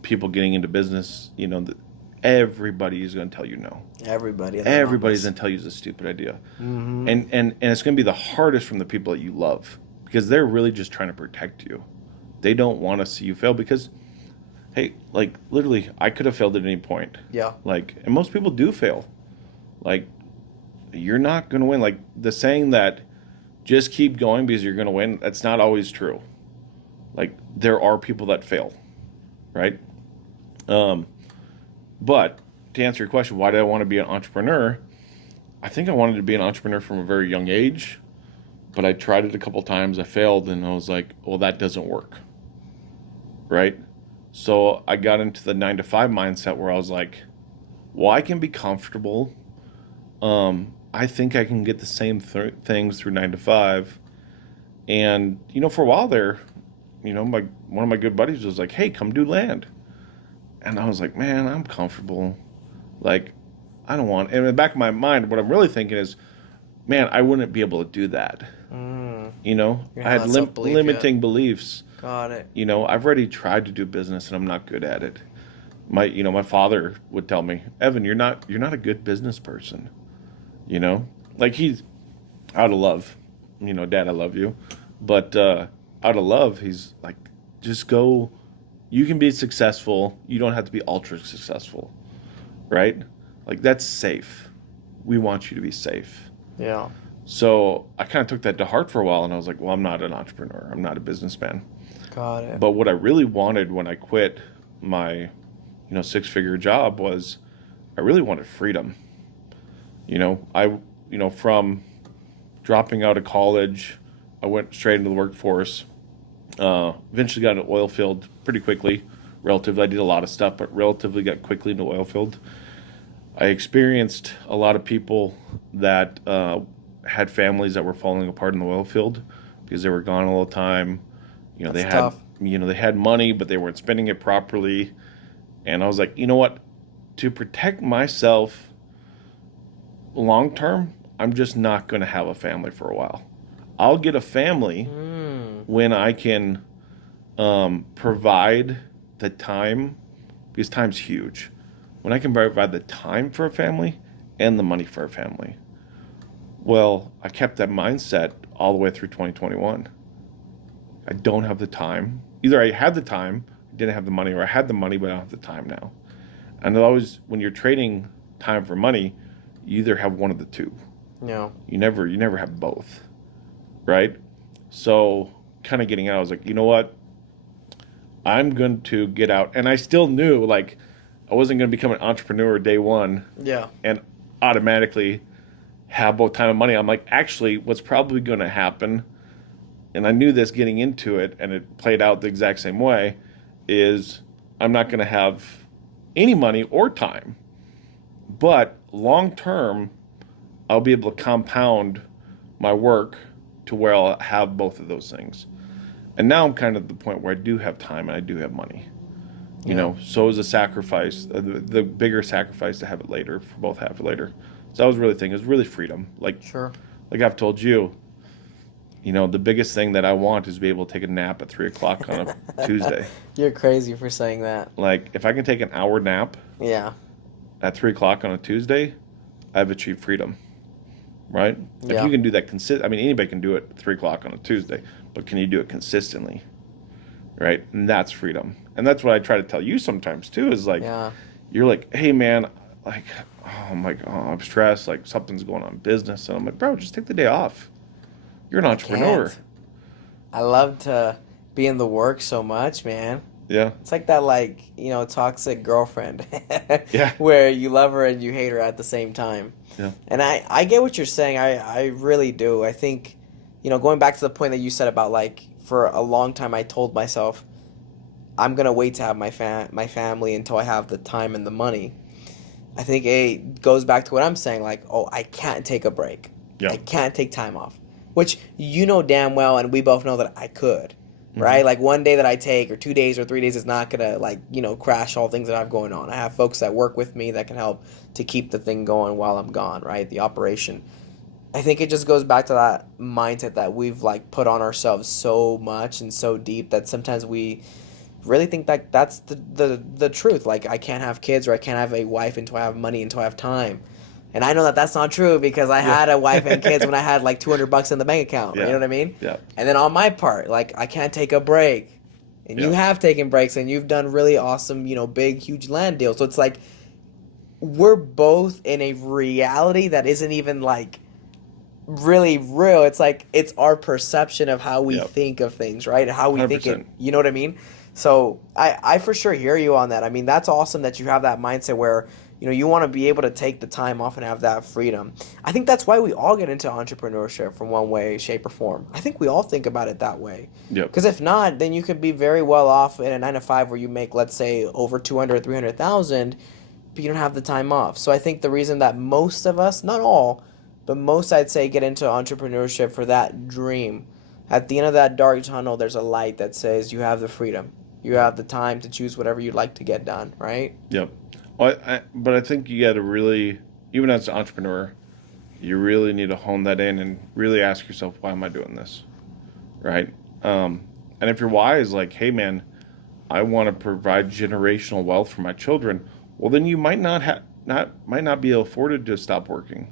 people getting into business, that everybody is gonna tell you no. Everybody in that Everybody's office. gonna tell you it's a stupid idea, Mm-hmm. and it's gonna be the hardest from the people that you love because they're really just trying to protect you. They don't want to see you fail because, hey, like literally, I could have failed at any point. Yeah. Like, and most people do fail. Like, you're not gonna win. Like the saying that just keep going because you're gonna win. That's not always true. Like there are people that fail, right? Um, but to answer your question, why did I want to be an entrepreneur? I think I wanted to be an entrepreneur from a very young age, but I tried it a couple times. I failed, and I was like, well, that doesn't work, right? So I got into the 9 to 5 mindset where I was like, well, I can be comfortable. I think I can get the same things through 9 to 5. And, for a while there, one of my good buddies was like, hey, come do land. And I was like, man, I'm comfortable. Like, I don't want. And in the back of my mind, what I'm really thinking is, man, I wouldn't be able to do that. Mm. I had limiting beliefs. Got it. I've already tried to do business and I'm not good at it. My father would tell me, Evan, you're not a good business person. Like he's out of love. Dad, I love you. But out of love, he's like, just go. You can be successful. You don't have to be ultra successful, right? Like that's safe. We want you to be safe. Yeah. So I kind of took that to heart for a while, and I was like, well, I'm not an entrepreneur. I'm not a businessman. Got it. But what I really wanted when I quit my, 6-figure job was I really wanted freedom. From dropping out of college, I went straight into the workforce. Eventually got into oil field pretty quickly. Relatively, I did a lot of stuff, but relatively got quickly into oil field. I experienced a lot of people that had families that were falling apart in the oil field because they were gone all the time. That's tough. They had money, but they weren't spending it properly. And I was like, you know what? To protect myself long term, I'm just not going to have a family for a while. I'll get a family when I can provide the time, because time's huge. When I can provide the time for a family and the money for a family. Well, I kept that mindset all the way through 2021. I don't have the time. Either I had the time, didn't have the money, or I had the money, but I don't have the time now. And always, when you're trading time for money, you either have one of the two. Yeah. You never have both, right? So, kind of getting out, I was like, you know what? I'm going to get out, and I still knew like I wasn't going to become an entrepreneur day one. Yeah. And automatically have both time and money. I'm like, actually, what's probably going to happen, and I knew this getting into it, and it played out the exact same way, is I'm not going to have any money or time. But long term, I'll be able to compound my work to where I'll have both of those things. And now I'm kind of at the point where I do have time and I do have money. So is a sacrifice, the bigger sacrifice to have it later, for both have it later. So I was really thinking, it was really freedom. Like, Sure. Like I've told you, the biggest thing that I want is to be able to take a nap at 3 o'clock on a Tuesday. You're crazy for saying that. Like, if I can take an hour nap Yeah. at 3 o'clock on a Tuesday, I've achieved freedom, right? Yeah. If you can do that anybody can do it at 3 o'clock on a Tuesday, but can you do it consistently, right? And that's freedom. And that's what I try to tell you sometimes too, is like, you're like, hey man, like, oh my God, I'm stressed, like something's going on in business. And I'm like, bro, just take the day off. You're an entrepreneur. I love to be in the work so much, man. Yeah. It's like that, toxic girlfriend. Yeah. Where you love her and you hate her at the same time. Yeah. And I get what you're saying. I really do. I think, going back to the point that you said about, like, for a long time I told myself, I'm going to wait to have my family until I have the time and the money. I think it goes back to what I'm saying, like, oh, I can't take a break. Yeah. I can't take time off. Which damn well, and we both know that I could. Mm-hmm. right? Like one day that I take or 2 days or 3 days is not gonna like, crash all things that I have going on. I have folks that work with me that can help to keep the thing going while I'm gone, right? The operation. I think it just goes back to that mindset that we've like put on ourselves so much and so deep that sometimes we really think that that's the truth. Like I can't have kids or I can't have a wife until I have money, until I have time. And I know that that's not true because I Yeah. had a wife and kids when I had like $200 in the bank account. You know Yeah. what I mean? Yeah. And then on my part, like I can't take a break. And you Yeah. have taken breaks and you've done really awesome, big, huge land deals. So it's like we're both in a reality that isn't even like really real. It's like it's our perception of how we Yeah. think of things, right? How we think it. 100%. You know what I mean? So I for sure hear you on that. I mean, that's awesome that you have that mindset where you want to be able to take the time off and have that freedom. I think that's why we all get into entrepreneurship from one way, shape, or form. I think we all think about it that way. Yep. Because if not, then you could be very well off in a 9 to 5 where you make, let's say, over 200, 300,000, but you don't have the time off. So I think the reason that most of us, not all, but most I'd say get into entrepreneurship for that dream. At the end of that dark tunnel, there's a light that says you have the freedom. You have the time to choose whatever you'd like to get done, right? Yep. Well, but I think you got to really, even as an entrepreneur, you really need to hone that in and really ask yourself, why am I doing this? Right? And if your why is like, hey man, I want to provide generational wealth for my children, well then you might not be afforded to stop working,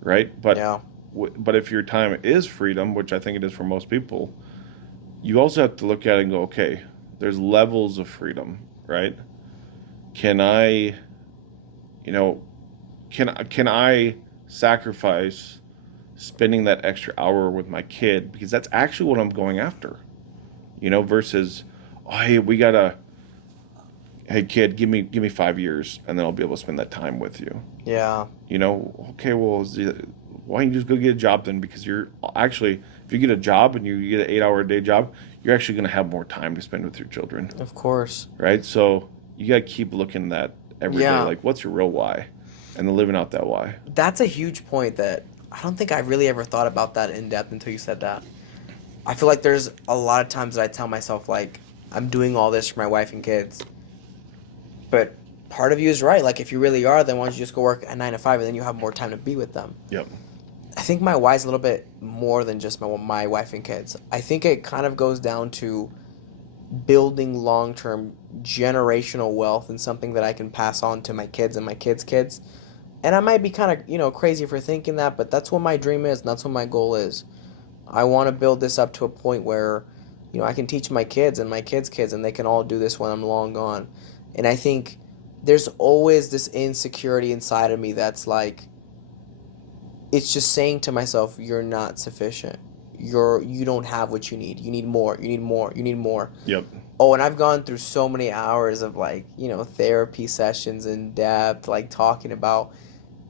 right? Yeah. But if your time is freedom, which I think it is for most people, you also have to look at it and go, okay, there's levels of freedom, right? Can I, you know, can I sacrifice spending that extra hour with my kid because that's actually what I'm going after, versus, oh, hey kid, give me 5 years and then I'll be able to spend that time with you. Yeah. Okay, well, why don't you just go get a job then? Because you're actually, if you get a job and you get an 8 hour a day job, you're actually going to have more time to spend with your children, Of course. right? So you got to keep looking at that every day. Yeah. Like, what's your real why? And then living out that why. That's a huge point that I don't think I really ever thought about that in depth until you said that. I feel like there's a lot of times that I tell myself, like, I'm doing all this for my wife and kids. But part of you is right. Like, if you really are, then why don't you just go work at 9 to 5 and then you have more time to be with them? Yep. I think my why is a little bit more than just my wife and kids. I think it kind of goes down to building long-term generational wealth and something that I can pass on to my kids and my kids' kids. And I might be kind of, crazy for thinking that, but that's what my dream is, and that's what my goal is. I want to build this up to a point where, I can teach my kids and my kids' kids, and they can all do this when I'm long gone. And I think there's always this insecurity inside of me that's like, it's just saying to myself, you're not sufficient. You don't have what you need. You need more. You need more. You need more. Yep. Oh, and I've gone through so many hours of like, therapy sessions in depth, like talking about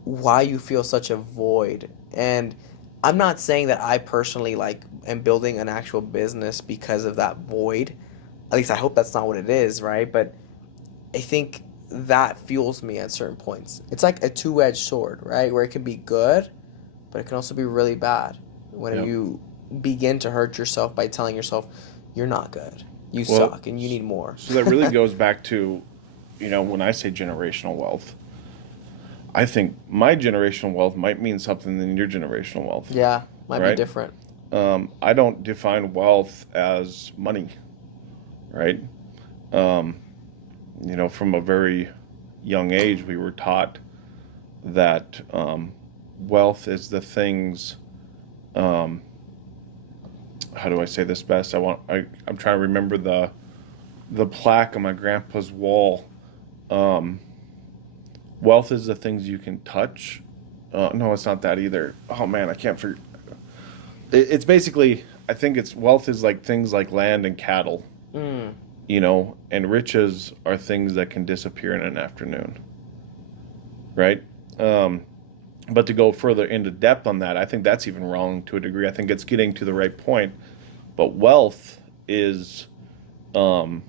why you feel such a void. And I'm not saying that I personally like am building an actual business because of that void. At least I hope that's not what it is, right? But I think that fuels me at certain points. It's like a two-edged sword, right? Where it can be good, but it can also be really bad when Yep. you begin to hurt yourself by telling yourself you're not good. You Well, suck and you need more. So that really goes back to, when I say generational wealth, I think my generational wealth might mean something than your generational wealth. Yeah, might be Right? different. I don't define wealth as money, right? From a very young age, we were taught that wealth is the things. How do I say this best? I'm trying to remember the plaque on my grandpa's wall. Wealth is the things you can touch. No, it's not that either. Oh man, I can't figure. It's basically, I think it's wealth is like things like land and cattle, Mm. And riches are things that can disappear in an afternoon, right? But to go further into depth on that, I think that's even wrong to a degree. I think it's getting to the right point. But wealth is the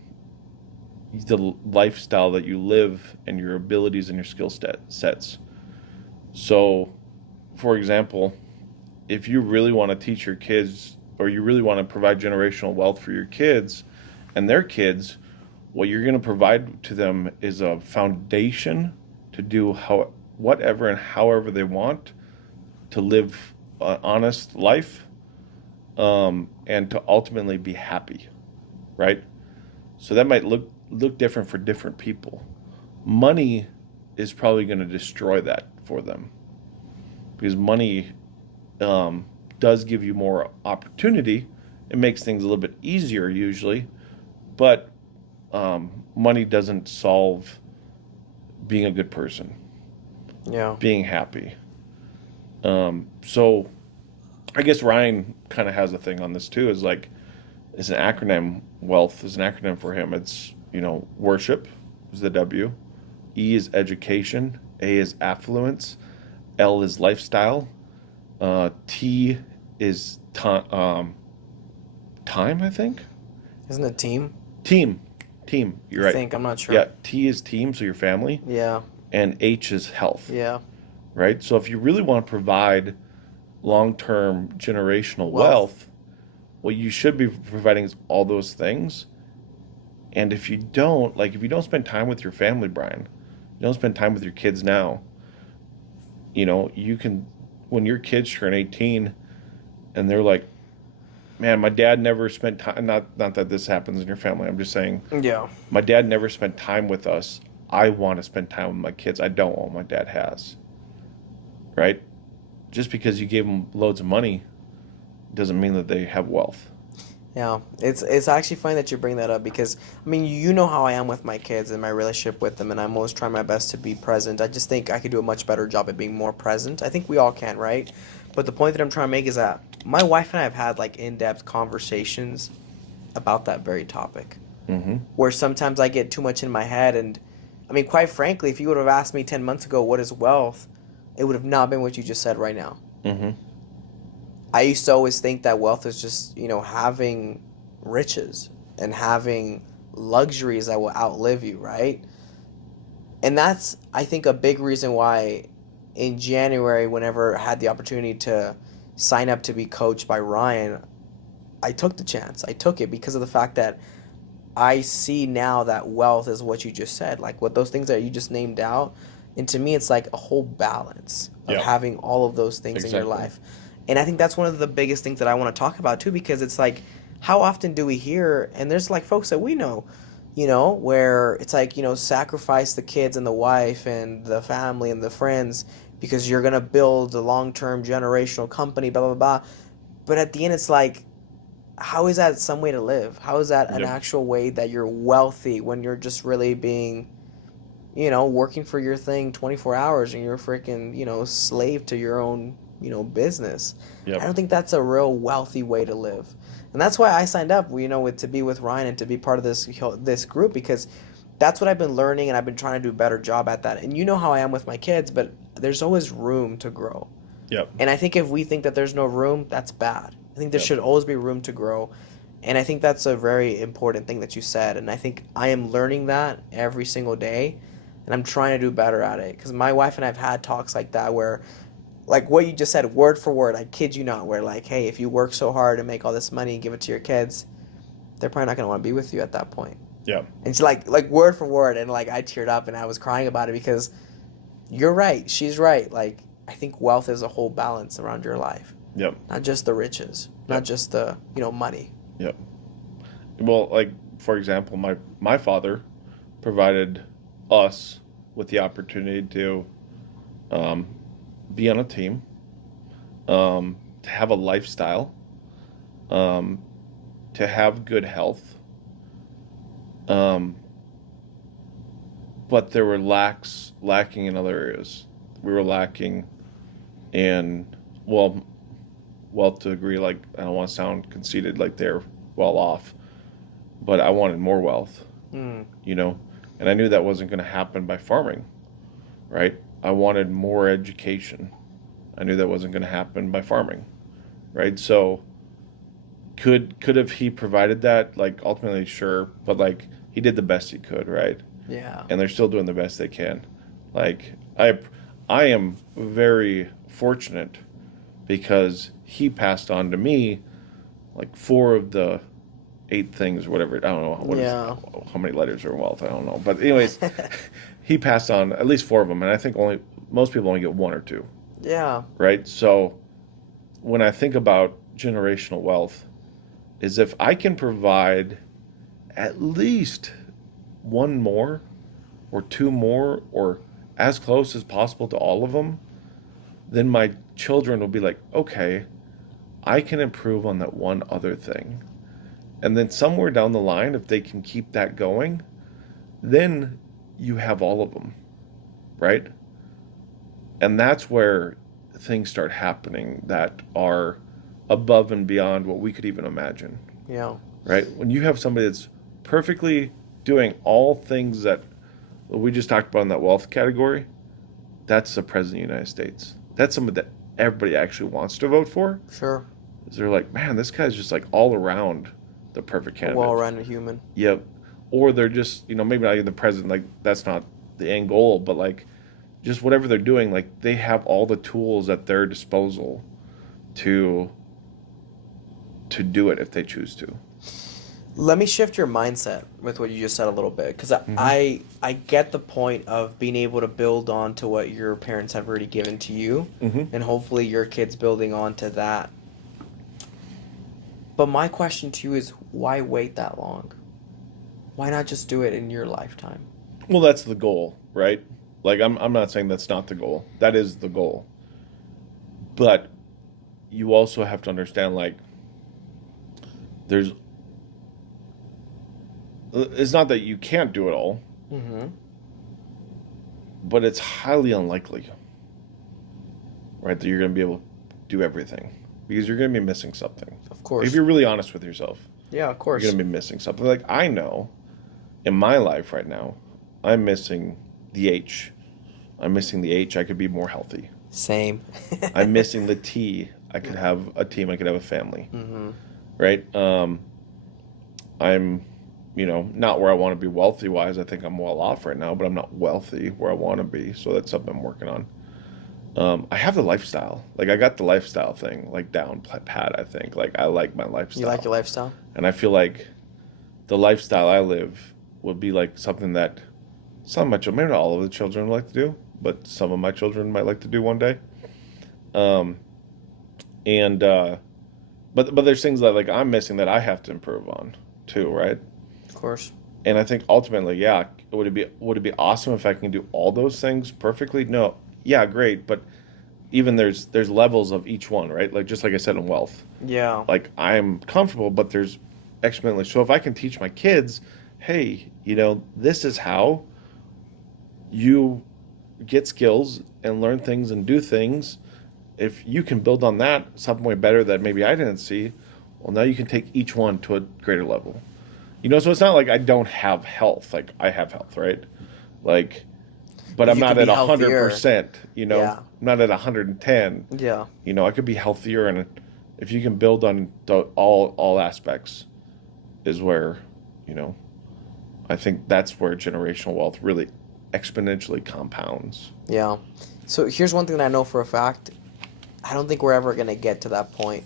lifestyle that you live and your abilities and your skill sets. So, for example, if you really want to teach your kids or you really want to provide generational wealth for your kids and their kids, what you're going to provide to them is a foundation to do whatever and however they want to live an honest life, and to ultimately be happy, right? So that might look different for different people. Money is probably going to destroy that for them because money does give you more opportunity. It makes things a little bit easier usually, but money doesn't solve being a good person, Yeah. being happy. So I guess Ryan kind of has a thing on this too. Is like it's an acronym. Wealth is an acronym for him. It's worship is the W, E is education, A is affluence, L is lifestyle, T is time. I think Isn't it team? team. You're I right. think. I'm not sure. Yeah, T is team, so your family, Yeah. and H is health. Yeah. Right. So if you really want to provide long-term generational Wealth. wealth, what you should be providing is all those things. And if you don't, like if you don't spend time with your family, Brian, you don't spend time with your kids now, you can, when your kids turn 18 and they're like, man, my dad never spent time, not that this happens in your family, I'm just saying, Yeah. my dad never spent time with us. I want to spend time with my kids. I don't want what my dad has. Right? Just because you gave them loads of money doesn't mean that they have wealth. Yeah, it's actually funny that you bring that up because I mean you know how I am with my kids and my relationship with them, and I'm always trying my best to be present. I just think I could do a much better job at being more present. I think we all can, right? But the point that I'm trying to make is that my wife and I have had like in-depth conversations about that very topic, Mm-hmm. where sometimes I get too much in my head, and I mean quite frankly, if you would have asked me 10 months ago what is wealth, it would have not been what you just said right now. Mm-hmm. I used to always think that wealth is just, having riches and having luxuries that will outlive you, right? And that's, I think, a big reason why in January, whenever I had the opportunity to sign up to be coached by Ryan, I took the chance. I took it because of the fact that I see now that wealth is what you just said, like what those things that you just named out. And to me, it's like a whole balance of Yeah. having all of those things in your Exactly. life. And I think that's one of the biggest things that I want to talk about too, because it's like, how often do we hear, and there's like folks that we know, where it's like, sacrifice the kids and the wife and the family and the friends because you're going to build a long-term generational company, blah, blah, blah. But at the end, it's like, how is that some way to live? How is that an Yep. actual way that you're wealthy when you're just really being, working for your thing 24 hours and you're a freaking, slave to your own, business? I Yep. don't think that's a real wealthy way to live. And that's why I signed up, to be with Ryan and to be part of this group, because that's what I've been learning and I've been trying to do a better job at that. And you know how I am with my kids, but there's always room to grow. Yep. And I think if we think that there's no room, that's bad. I think there Yep. should always be room to grow. And I think that's a very important thing that you said. And I think I am learning that every single day. And I'm trying to do better at it. Because my wife and I have had talks like that where, like what you just said, word for word, I kid you not, where like, hey, if you work so hard and make all this money and give it to your kids, they're probably not going to want to be with you at that point. Yep. And she like word for word. And like I teared up and I was crying about it because you're right. She's right. Like, I think wealth is a whole balance around your life. Yep. Not just the riches, not Yep. just the, money. Yep. Well, like for example, my father provided us with the opportunity to be on a team, to have a lifestyle, to have good health. But there were lacking in other areas. We were lacking in, well, wealth to agree, like, I don't want to sound conceited like they're well off, but I wanted more wealth, Mm. And I knew that wasn't going to happen by farming, right? I wanted more education. I knew that wasn't going to happen by farming, right? So could have he provided that? Like ultimately, sure, but like he did the best he could, right? Yeah. And they're still doing the best they can. Like I am very fortunate because he passed on to me like 4 of the 8 things or whatever. I don't know Yeah. how many letters are in wealth. I don't know. But anyways, he passed on at least 4 of them, and I think only most people only get 1 or 2, Yeah. right? So when I think about generational wealth, is if I can provide at least 1 more or 2 more or as close as possible to all of them, then my children will be like, okay, I can improve on that one other thing. And then somewhere down the line, if they can keep that going, then you have all of them, right? And that's where things start happening that are above and beyond what we could even imagine, Yeah. right? When you have somebody that's perfectly doing all things that we just talked about in that wealth category, that's the president of the United States. That's somebody that everybody actually wants to vote for. Sure. They're like, man, this guy's just like all around the perfect A candidate. well-rounded human. Yep. Or they're just, maybe not even the president, like that's not the end goal, but like just whatever they're doing, like they have all the tools at their disposal to do it if they choose to. Let me shift your mindset with what you just said a little bit, because I get the point of being able to build on to what your parents have already given to you, and hopefully your kids building on to that. But my question to you is, why wait that long? Why not just do it in your lifetime? Well, that's the goal, right? Like I'm not saying that's not the goal. That is the goal. But you also have to understand, like, it's not that you can't do it all, but it's highly unlikely, right, that you're going to be able to do everything, because you're going to be missing something. Of course. If you're really honest with yourself. Yeah, of course. You're going to be missing something. Like, I know in my life right now, I'm missing the H. I'm missing the H. I could be more healthy. Same. I'm missing the T. I could have a team. I could have a family. Right? I'm, not where I want to be wealthy-wise. I think I'm well off right now, but I'm not wealthy where I want to be. So that's something I'm working on. I have the lifestyle. Like, I got the lifestyle thing, like, down pat, I think. Like, I like my lifestyle. You like your lifestyle? And I feel like the lifestyle I live would be like something that some of my children, maybe not all of the children would like to do, but some of my children might like to do one day. But there's things that, like, I'm missing that I have to improve on too, right? Of course. And I think ultimately, yeah, would it be awesome if I can do all those things perfectly? No. Yeah, great, but even there's levels of each one, right? Like, just like I said in wealth. Yeah. Like, I'm comfortable, but there's exponentially. So if I can teach my kids, hey, this is how you get skills and learn things and do things. If you can build on that, something way better that maybe I didn't see, well, now you can take each one to a greater level. So it's not like I don't have health. Like, I have health, right? Like, but I'm not at 100%, Yeah. I'm not at 110. Yeah. I could be healthier, and if you can build on all aspects is where, I think that's where generational wealth really exponentially compounds. Yeah. So here's one thing that I know for a fact. I don't think we're ever going to get to that point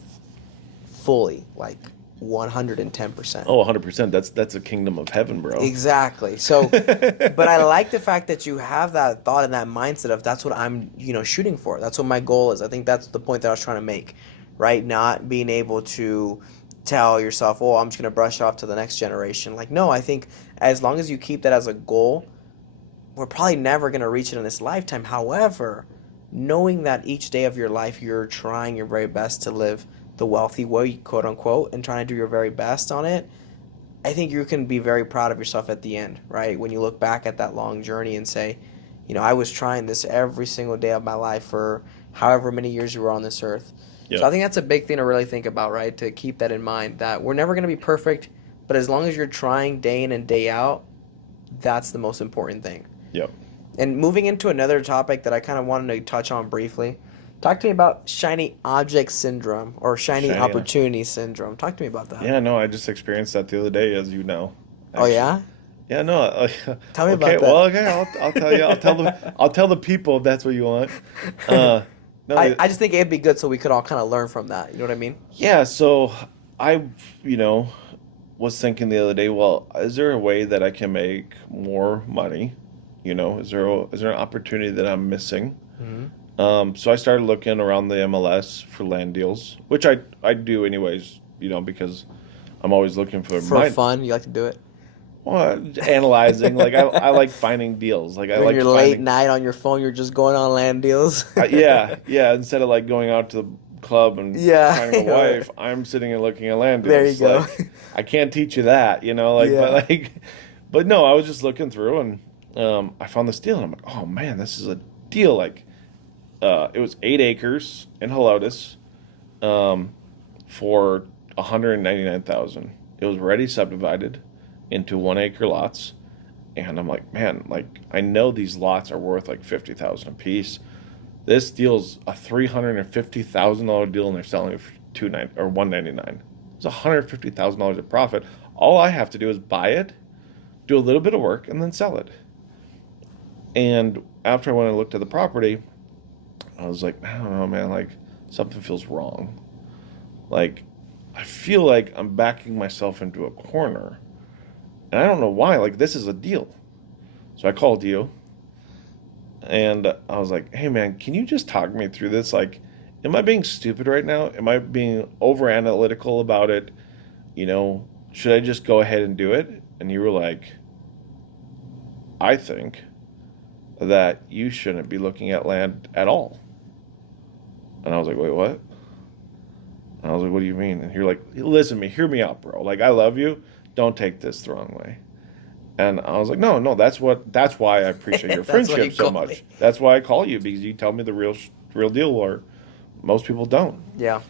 fully, like 110%. Oh, 100%. That's a kingdom of heaven, bro. Exactly. So, but I like the fact that you have that thought and that mindset of that's what I'm, shooting for. That's what my goal is. I think that's the point that I was trying to make, right? Not being able to tell yourself, oh, I'm just going to brush off to the next generation. Like, no, I think as long as you keep that as a goal, we're probably never going to reach it in this lifetime. However, knowing that each day of your life you're trying your very best to live the wealthy way, quote unquote, and trying to do your very best on it, I think you can be very proud of yourself at the end, right? When you look back at that long journey and say, I was trying this every single day of my life for however many years you were on this earth. Yep. So I think that's a big thing to really think about, right? To keep that in mind, that we're never going to be perfect, but as long as you're trying day in and day out, that's the most important thing. Yep. And moving into another topic that I kind of wanted to touch on briefly, talk to me about shiny object syndrome or shiny opportunity syndrome. Talk to me about that. Yeah, no, I just experienced that the other day, as you know. Actually. Oh yeah? Yeah, no. Tell me about that. Well, okay, I'll tell you. I'll tell the people if that's what you want. No, I just think it'd be good so we could all kind of learn from that. You know what I mean? Yeah. So I, you know, was thinking the other day, well, is there a way that I can make more money? Is there an opportunity that I'm missing? Hmm. So I started looking around the MLS for land deals, which I do anyways, because I'm always looking for For my fun, you like to do it. analyzing. Like I like finding deals. Like I During like your late finding, night on your phone, you're just going on land deals. yeah, yeah. Instead of like going out to the club and Yeah, finding a wife, I'm sitting and looking at land there you deals. go. Like I can't teach you that, like, but Yeah. like, but no, I was just looking through and I found this deal and I'm like, oh man, this is a deal. Like, it was 8 acres in Helotes, um, for 199,000. It was already subdivided into 1 acre lots, and I'm like, man, like I know these lots are worth like 50,000 a piece. This deal's a $350,000 deal, and they're selling it for 290 or 199. It's $150,000 of profit. All I have to do is buy it, do a little bit of work, and then sell it. And after I went and looked at the property, I was like, I don't know, man, like something feels wrong. Like I feel like I'm backing myself into a corner. And I don't know why. Like this is a deal. So I called you and I was like, "Hey man, can you just talk me through this? Like am I being stupid right now? Am I being over analytical about it? Should I just go ahead and do it?" And you were like, "I think that you shouldn't be looking at land at all." And I was like, "Wait, what?" And I was like, "What do you mean?" And you're like, "Listen to me, hear me out, bro. Like I love you. Don't take this the wrong way." And I was like, "No, no, that's why I appreciate your That's what you friendship so call me. much. That's why I call you because you tell me the real deal, or most people don't." Yeah.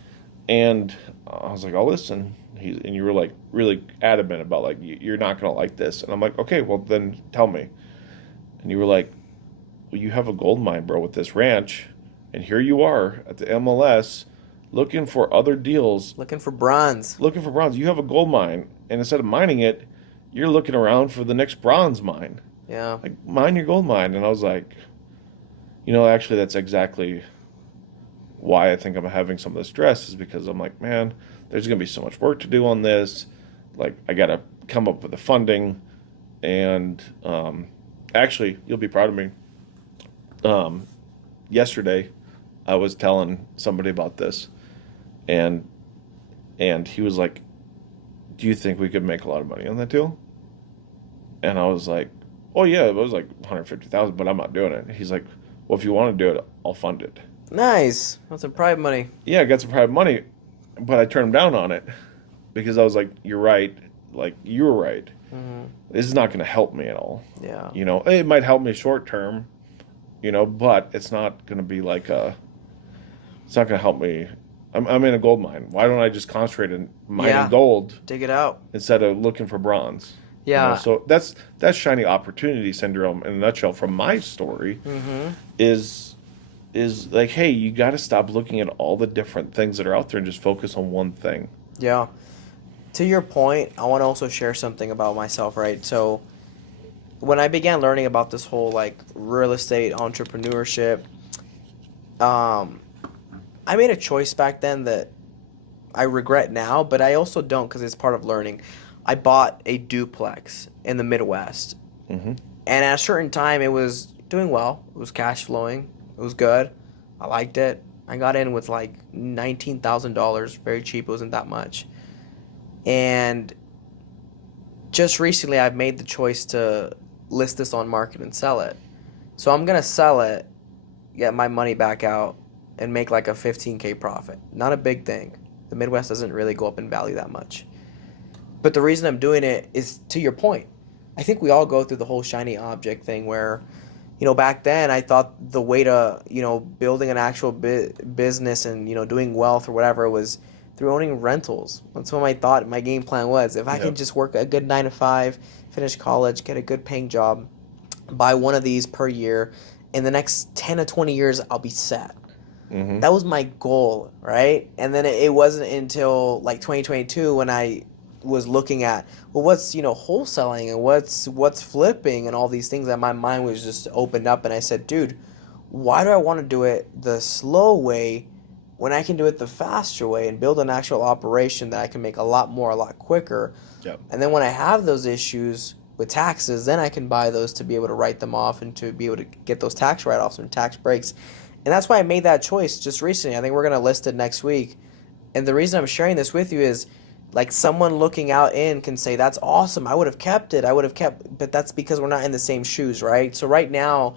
And I was like, "I'll listen." And you were like really adamant about like you're not gonna like this. And I'm like, "Okay, well then tell me." And you were like, "Well, you have a gold mine, bro, with this ranch, and here you are at the MLS looking for other deals, Looking for bronze. looking for bronze. You have a gold mine, and instead of mining it, you're looking around for the next bronze mine. Yeah. Like, mine your gold mine." And I was like, actually, that's exactly why I think I'm having some of the stress is because I'm like, man, there's going to be so much work to do on this. Like, I got to come up with the funding. And actually, you'll be proud of me. Um, Yesterday, I was telling somebody about this, and he was like, "Do you think we could make a lot of money on that deal?" And I was like, "Oh yeah, it was like 150,000, but I'm not doing it." He's like, "Well, if you want to do it, I'll fund it." Nice. That's some private money. Yeah, I got some private money, but I turned him down on it because I was like, "You're right. Like you were right. Hmm. This is not going to help me at all. Yeah. It might help me short term, but it's not going to be like it's not going to help me. I'm in a gold mine. Why don't I just concentrate in mining Yeah. gold Dig it out. instead of looking for bronze?" Yeah. So that's shiny opportunity syndrome in a nutshell. From my story, Hmm. is like, hey, you got to stop looking at all the different things that are out there and just focus on one thing. Yeah. To your point, I want to also share something about myself, right? So, when I began learning about this whole like real estate entrepreneurship, um, I made a choice back then that I regret now, but I also don't because it's part of learning. I bought a duplex in the Midwest, Hmm. and at a certain time, it was doing well. It was cash flowing. It was good. I liked it. I got in with like $19,000, very cheap. It wasn't that much. And just recently, I've made the choice to list this on market and sell it. So I'm gonna sell it, get my money back out, and make like a 15K profit. Not a big thing. The Midwest doesn't really go up in value that much. But the reason I'm doing it is to your point. I think we all go through the whole shiny object thing where, back then I thought the way to, building an actual business and, doing wealth or whatever was through owning rentals. That's what my thought, my game plan was. If I Yeah. can just work a good 9 to 5, finish college, get a good paying job, buy one of these per year, in the next 10 to 20 years, I'll be set. Hmm. That was my goal, right? And then it wasn't until like 2022 when I was looking at, well, what's wholesaling and what's flipping and all these things, that my mind was just opened up, and I said, dude, why do I want to do it the slow way when I can do it the faster way and build an actual operation that I can make a lot more, a lot quicker. Yep. And then when I have those issues with taxes, then I can buy those to be able to write them off and to be able to get those tax write-offs and tax breaks. And that's why I made that choice just recently. I think we're going to list it next week. And the reason I'm sharing this with you is like someone looking out in can say, that's awesome. I would have kept it. I would have kept, but that's because we're not in the same shoes, right? So right now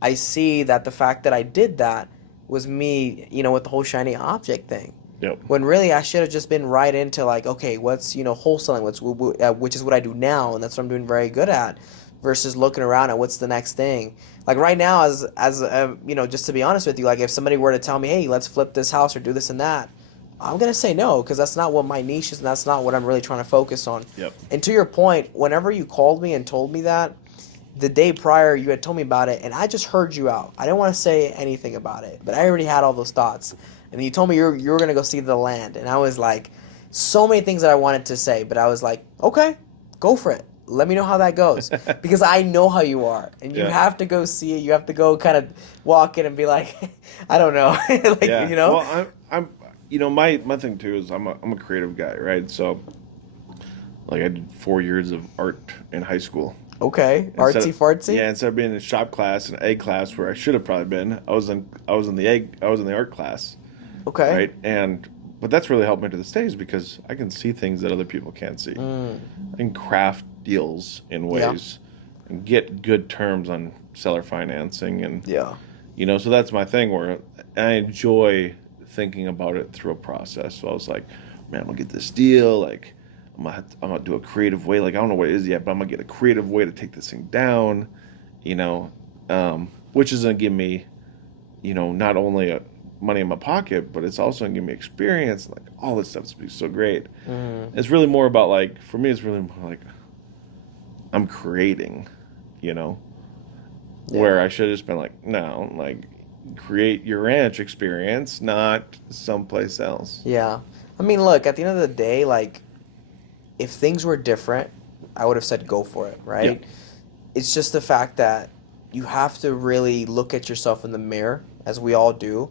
I see that the fact that I did that was me, with the whole shiny object thing. Yep. When really I should have just been right into like, okay, what's, wholesaling, which is what I do now. And that's what I'm doing very good at versus looking around at what's the next thing. Like right now, just to be honest with you, like if somebody were to tell me, hey, let's flip this house or do this and that, I'm going to say no, because that's not what my niche is and that's not what I'm really trying to focus on. Yep. And to your point, whenever you called me and told me that, the day prior you had told me about it, and I just heard you out. I didn't want to say anything about it, but I already had all those thoughts. And you told me you were going to go see the land, and I was like, so many things that I wanted to say, but I was like, okay, go for it. Let me know how that goes, because I know how you are, and you have to go see it. You have to go kind of walk in and be like, I don't know, Well, I'm my thing too is I'm a creative guy, right? So, like I did 4 years of art in high school. Okay, artsy fartsy. Yeah, instead of being in shop class and egg class where I should have probably been, I was in the art class. Okay. Right, but that's really helped me to this day is because I can see things that other people can't see. I can craft deals in ways and get good terms on seller financing and so that's my thing where I enjoy thinking about it through a process. So I was like, man, I'm gonna get this deal. Like, I'm gonna do a creative way. Like, I don't know what it is yet, but I'm gonna get a creative way to take this thing down. Which is gonna give me, not only money in my pocket, but it's also gonna give me experience. Like, all this stuff's be so great. It's really more about like, for me, it's really more like I'm creating. Where I should have just been like, no, like, create your ranch experience, not someplace else. Yeah. I mean, look, at the end of the day, like, if things were different, I would have said go for it, right? Yeah. It's just the fact that you have to really look at yourself in the mirror, as we all do,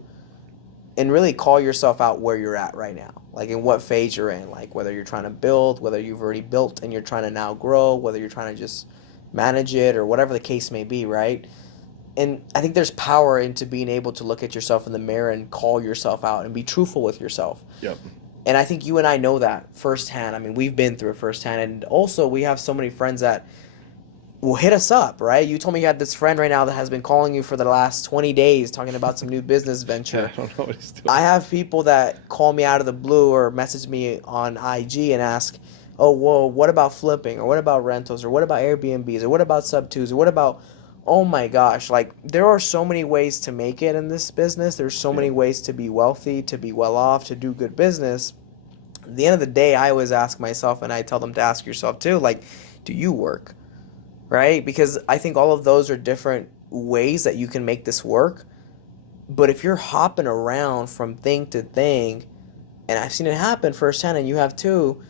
and really call yourself out where you're at right now. Like, in what phase you're in. Like, whether you're trying to build, whether you've already built and you're trying to now grow, whether you're trying to just manage it, or whatever the case may be, right? And I think there's power into being able to look at yourself in the mirror and call yourself out and be truthful with yourself. Yep. And I think you and I know that firsthand. I mean, we've been through it firsthand. And also, we have so many friends that will hit us up, right? You told me you had this friend right now that has been calling you for the last 20 days talking about some new business venture. I don't know what he's doing. I have people that call me out of the blue or message me on IG and ask, oh, whoa, what about flipping? Or what about rentals? Or what about Airbnbs? Or what about sub-twos? Or what about... Oh my gosh, like there are so many ways to make it in this business. There's so many ways to be wealthy, to be well off, to do good business. At the end of the day, I always ask myself, and I tell them to ask yourself too, like, do you work? Right? Because I think all of those are different ways that you can make this work. But if you're hopping around from thing to thing, and I've seen it happen firsthand, and you have too,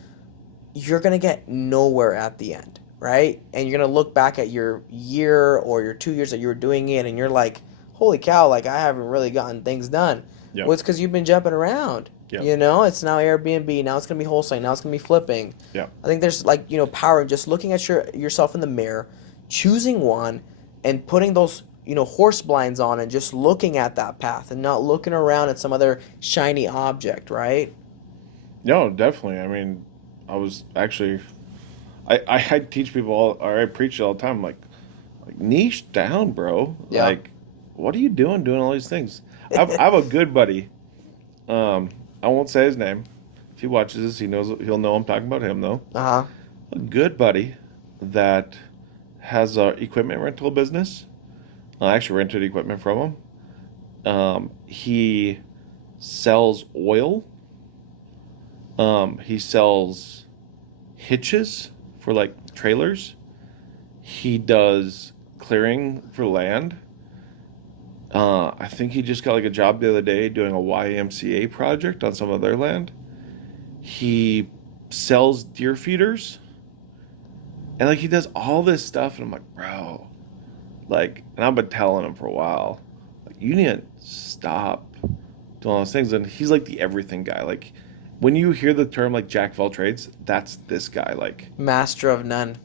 you're going to get nowhere at the end. Right? And you're going to look back at your year or your 2 years that you were doing it and you're like, holy cow, like I haven't really gotten things done. Yep. Well, it's because you've been jumping around. Yep. It's now Airbnb, now it's going to be wholesaling, now it's going to be flipping. Yep. I think there's like, power in just looking at yourself in the mirror, choosing one and putting those, horse blinds on and just looking at that path and not looking around at some other shiny object, right? No, definitely. I mean, I was actually... I teach people I preach all the time, like niche down, bro. Yeah. Like, what are you doing all these things? I have a good buddy. I won't say his name. If he watches this, he'll know I'm talking about him though. Uh-huh. A good buddy that has a equipment rental business. I actually rented equipment from him. He sells oil. He sells hitches for like trailers. He does clearing for land. I think he just got like a job the other day doing a YMCA project on some of their land. He sells deer feeders. And like he does all this stuff and I'm like, bro, like, and I've been telling him for a while, like, you need to stop doing all those things, and he's like the everything guy. Like when you hear the term like jack of all trades, that's this guy. Like, Master of none.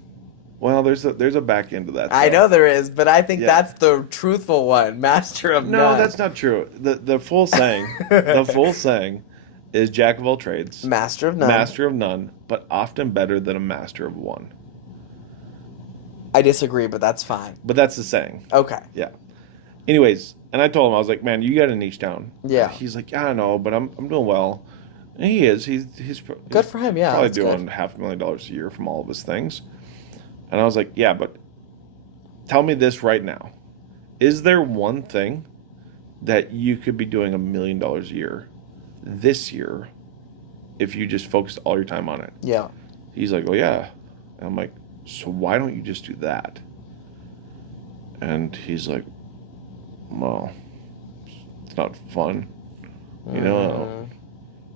well, there's a back end to that I though. know there is, but I think Yeah. that's the truthful one. Master of No, none. that's not true. The full saying is jack of all trades, Master of none. master of none, but often better than a master of one. I disagree, but that's fine. But that's the saying. Okay. Yeah. Anyways, and I told him, I was like, man, you got to niche down. Yeah. He's like, yeah, I know, but I'm doing well. And he is. He's Good for him, yeah. probably That's doing good. $500,000 a year from all of his things. And I was like, yeah, but tell me this right now. Is there one thing that you could be doing $1 million a year this year if you just focused all your time on it? Yeah. He's like, oh, yeah. And I'm like, so why don't you just do that? And he's like, well, it's not fun. You know, I don't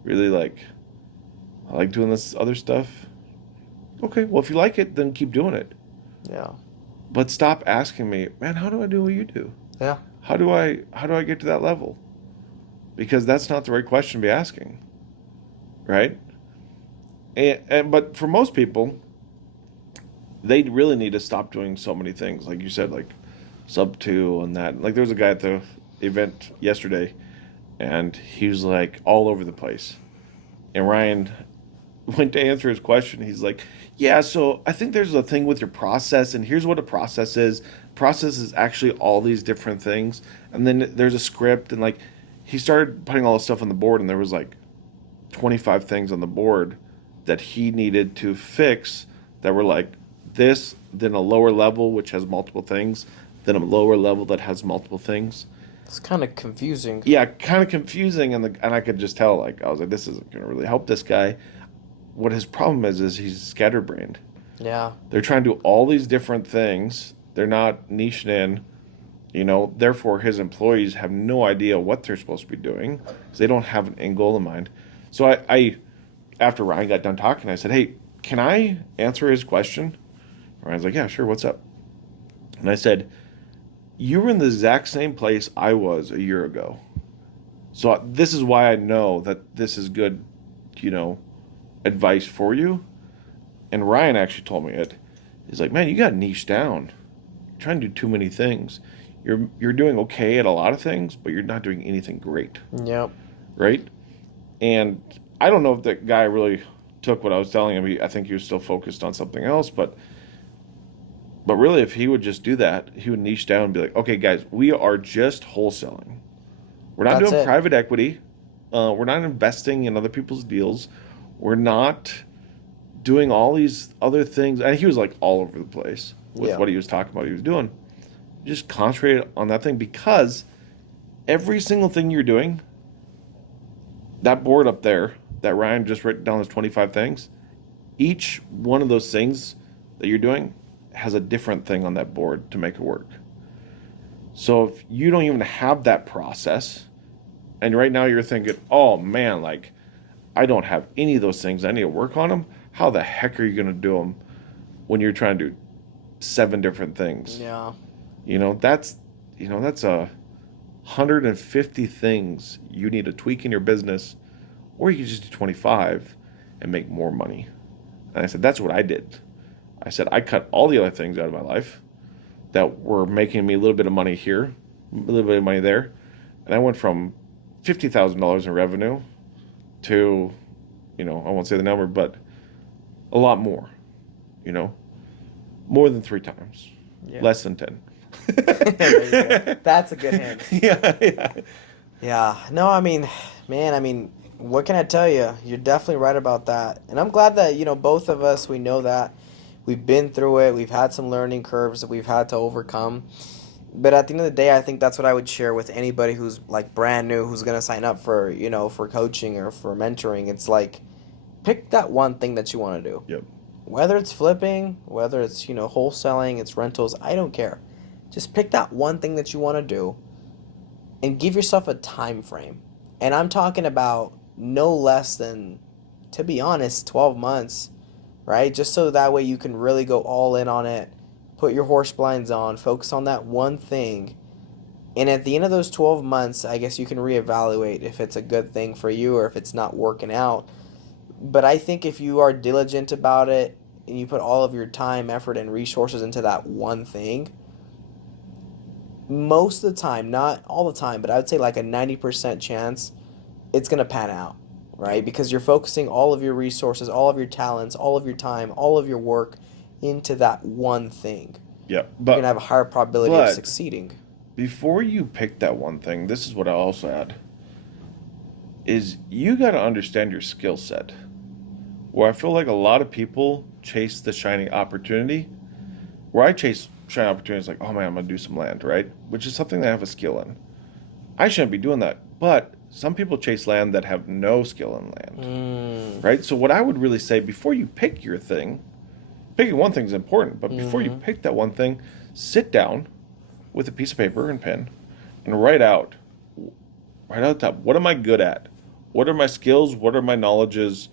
really I like doing this other stuff. Okay, well, if you like it, then keep doing it. Yeah. But stop asking me, man, how do I do what you do? Yeah. How do I get to that level? Because that's not the right question to be asking. Right? But for most people, they really need to stop doing so many things. Like you said, like sub 2 and that. Like there was a guy at the event yesterday, and he was like all over the place. And Ryan went to answer his question. He's like, yeah, so I think there's a thing with your process, and here's what a process is. Process is actually all these different things. And then there's a script, and like he started putting all this stuff on the board, and there was like 25 things on the board that he needed to fix that were like this, then a lower level which has multiple things, then a lower level that has multiple things. It's kind of confusing. Yeah, kind of confusing, and I could just tell, like, I was like, this isn't going to really help this guy. What his problem is he's scatterbrained. Yeah. They're trying to do all these different things. They're not niched in, therefore his employees have no idea what they're supposed to be doing because they don't have an end goal in mind. So I after Ryan got done talking, I said, hey, can I answer his question? Ryan's like, yeah, sure, what's up? And I said, you were in the exact same place I was a year ago. So this is why I know that this is good, advice for you. And Ryan actually told me it. He's like, man, you got niche down. You're trying to do too many things. You're doing okay at a lot of things, but you're not doing anything great. Yep. Right? And I don't know if that guy really took what I was telling him. I think he was still focused on something else, but really, if he would just do that, he would niche down and be like, okay, guys, we are just wholesaling. We're not That's doing it. private equity. We're not investing in other people's deals. We're not doing all these other things. And he was like all over the place with what he was talking about he was doing. Just concentrate on that thing, because every single thing you're doing, that board up there that Ryan just wrote down, those 25 things, each one of those things that you're doing has a different thing on that board to make it work. So if you don't even have that process, and right now you're thinking, oh man, like I don't have any of those things, I need to work on them, how the heck are you going to do them when you're trying to do 7 different things? Yeah. That's 150 things you need to tweak in your business, or you can just do 25 and make more money. And I said, that's what I did. I said, I cut all the other things out of my life that were making me a little bit of money here, a little bit of money there. And I went from $50,000 in revenue to, I won't say the number, but a lot more, more than 3 times, less than 10. There you go. That's a good hint. Yeah. Yeah. No, man, what can I tell you? You're definitely right about that. And I'm glad that, both of us, we know that. We've been through it. We've had some learning curves that we've had to overcome. But at the end of the day, I think that's what I would share with anybody who's like brand new, who's going to sign up for, for coaching or for mentoring. It's like, pick that one thing that you want to do. Yep. Whether it's flipping, whether it's, wholesaling, it's rentals, I don't care. Just pick that one thing that you want to do and give yourself a time frame. And I'm talking about no less than, to be honest, 12 months, right? Just so that way you can really go all in on it, put your horse blinds on, focus on that one thing, And at the end of those 12 months, I guess you can reevaluate if it's a good thing for you or if it's not working out. But I think if you are diligent about it and you put all of your time, effort, and resources into that one thing, most of the time, not all the time, but I would say like a 90% chance it's going to pan out, right? Because you're focusing all of your resources, all of your talents, all of your time, all of your work into that one thing. Yeah, You're going to have a higher probability of but succeeding. before you pick that one thing, this is what I also add, is you got to understand your skill set. Where I feel like a lot of people chase the shiny opportunity, where I chase shiny opportunities like, oh man, I'm going to do some land, right? Which is something that I have a skill in. I shouldn't be doing that. But some people chase land that have no skill in land, right? So what I would really say, before you pick your thing, picking one thing is important, but before you pick that one thing, sit down with a piece of paper and pen and write out the top, what am I good at? What are my skills? What are my knowledges?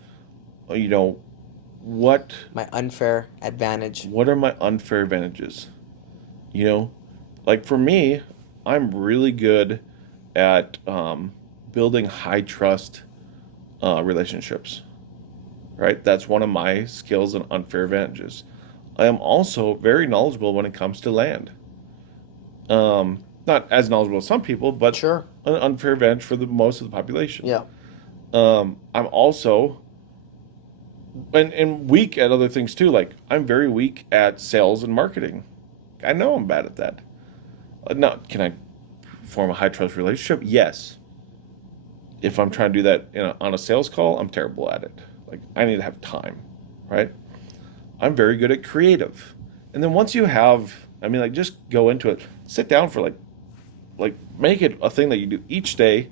You know, what My unfair advantage. what are my unfair advantages? You know, like for me, I'm really good at building high trust relationships, right? That's one of my skills and unfair advantages. I am also very knowledgeable when it comes to land. Not as knowledgeable as some people, but Sure. an unfair advantage for the most of the population. Yeah. I'm also and weak at other things too. Like I'm very weak at sales and marketing. I know I'm bad at that. Now, can I form a high trust relationship? Yes. If I'm trying to do that on a sales call, I'm terrible at it. Like I need to have time, right? I'm very good at creative. And then once you have, I mean, like just go into it. Sit down for like make it a thing that you do each day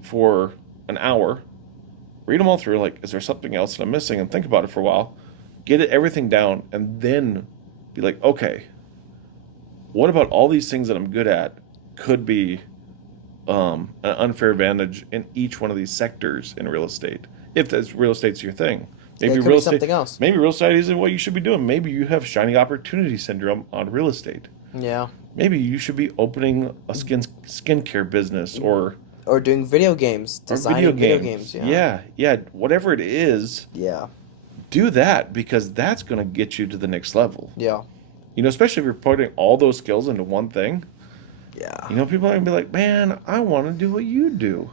for an hour. Read them all through. Like, is there something else that I'm missing? And think about it for a while. Get everything down, and then be like, okay, what about all these things that I'm good at could be an unfair advantage in each one of these sectors in real estate? If that's real estate's your thing, Yeah, it maybe could real be estate, something else. maybe real estate isn't what you should be doing. Maybe you have shiny opportunity syndrome on real estate. Yeah. Maybe you should be opening a skincare business or doing video games, designing video games. Yeah, whatever it is, Yeah. do that because that's going to get you to the next level. Yeah. You know, especially if you're putting all those skills into one thing. Yeah. You know, people are going to be like, man, I want to do what you do.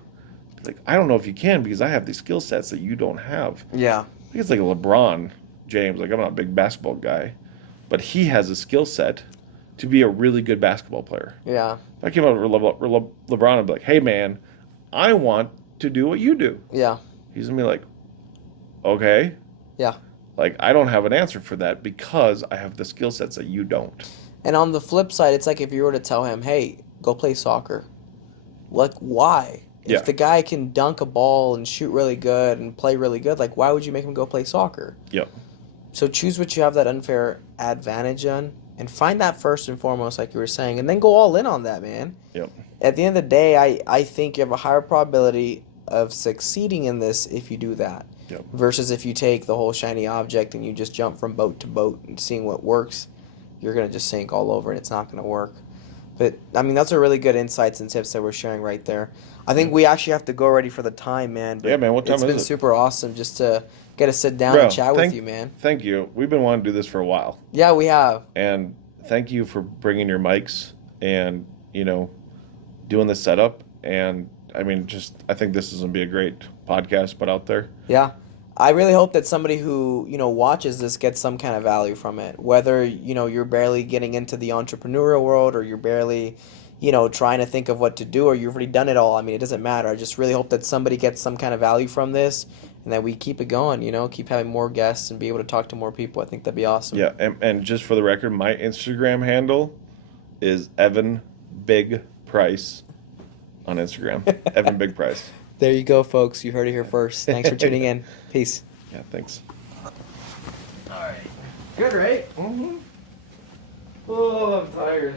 Like, I don't know if you can because I have these skill sets that you don't have. Yeah. I think it's like a LeBron James. Like, I'm not a big basketball guy, but he has a skill set to be a really good basketball player. Yeah. If I came up with LeBron, I'd be like, hey, man, I want to do what you do. Yeah. He's going to be like, okay. Yeah. Like, I don't have an answer for that because I have the skill sets that you don't. And on the flip side, it's like if you were to tell him, hey, go play soccer. Like, why? Yeah. If the guy can dunk a ball and shoot really good and play really good, like, why would you make him go play soccer? Yep. So choose what you have that unfair advantage on and find that first and foremost, like you were saying, and then go all in on that, man. Yep. At the end of the day, I think you have a higher probability of succeeding in this if you do that. Yep. Versus if you take the whole shiny object and you just jump from boat to boat and seeing what works, you're going to just sink all over and it's not going to work. But, I mean, that's a really good insights and tips that we're sharing right there. I think we actually have to go ready for the time, man. But Yeah, man, what time it's is been it? super awesome just to get to sit down Bro, and chat with you, man. Thank you. We've been wanting to do this for a while. Yeah, we have. And thank you for bringing your mics and, doing the setup. And, I mean, I think this is going to be a great podcast put out there. Yeah. I really hope that somebody who, watches this gets some kind of value from it. Whether, you're barely getting into the entrepreneurial world or you're barely, trying to think of what to do or you've already done it all. I mean, it doesn't matter. I just really hope that somebody gets some kind of value from this and that we keep it going, keep having more guests and be able to talk to more people. I think that'd be awesome. Yeah, and just for the record, my Instagram handle is Evan Big Price on Instagram. Evan Big Price. There you go, folks. You heard it here first. Thanks for tuning in. Peace. Yeah, thanks. All right. Good, right? Mm-hmm. Oh, I'm tired.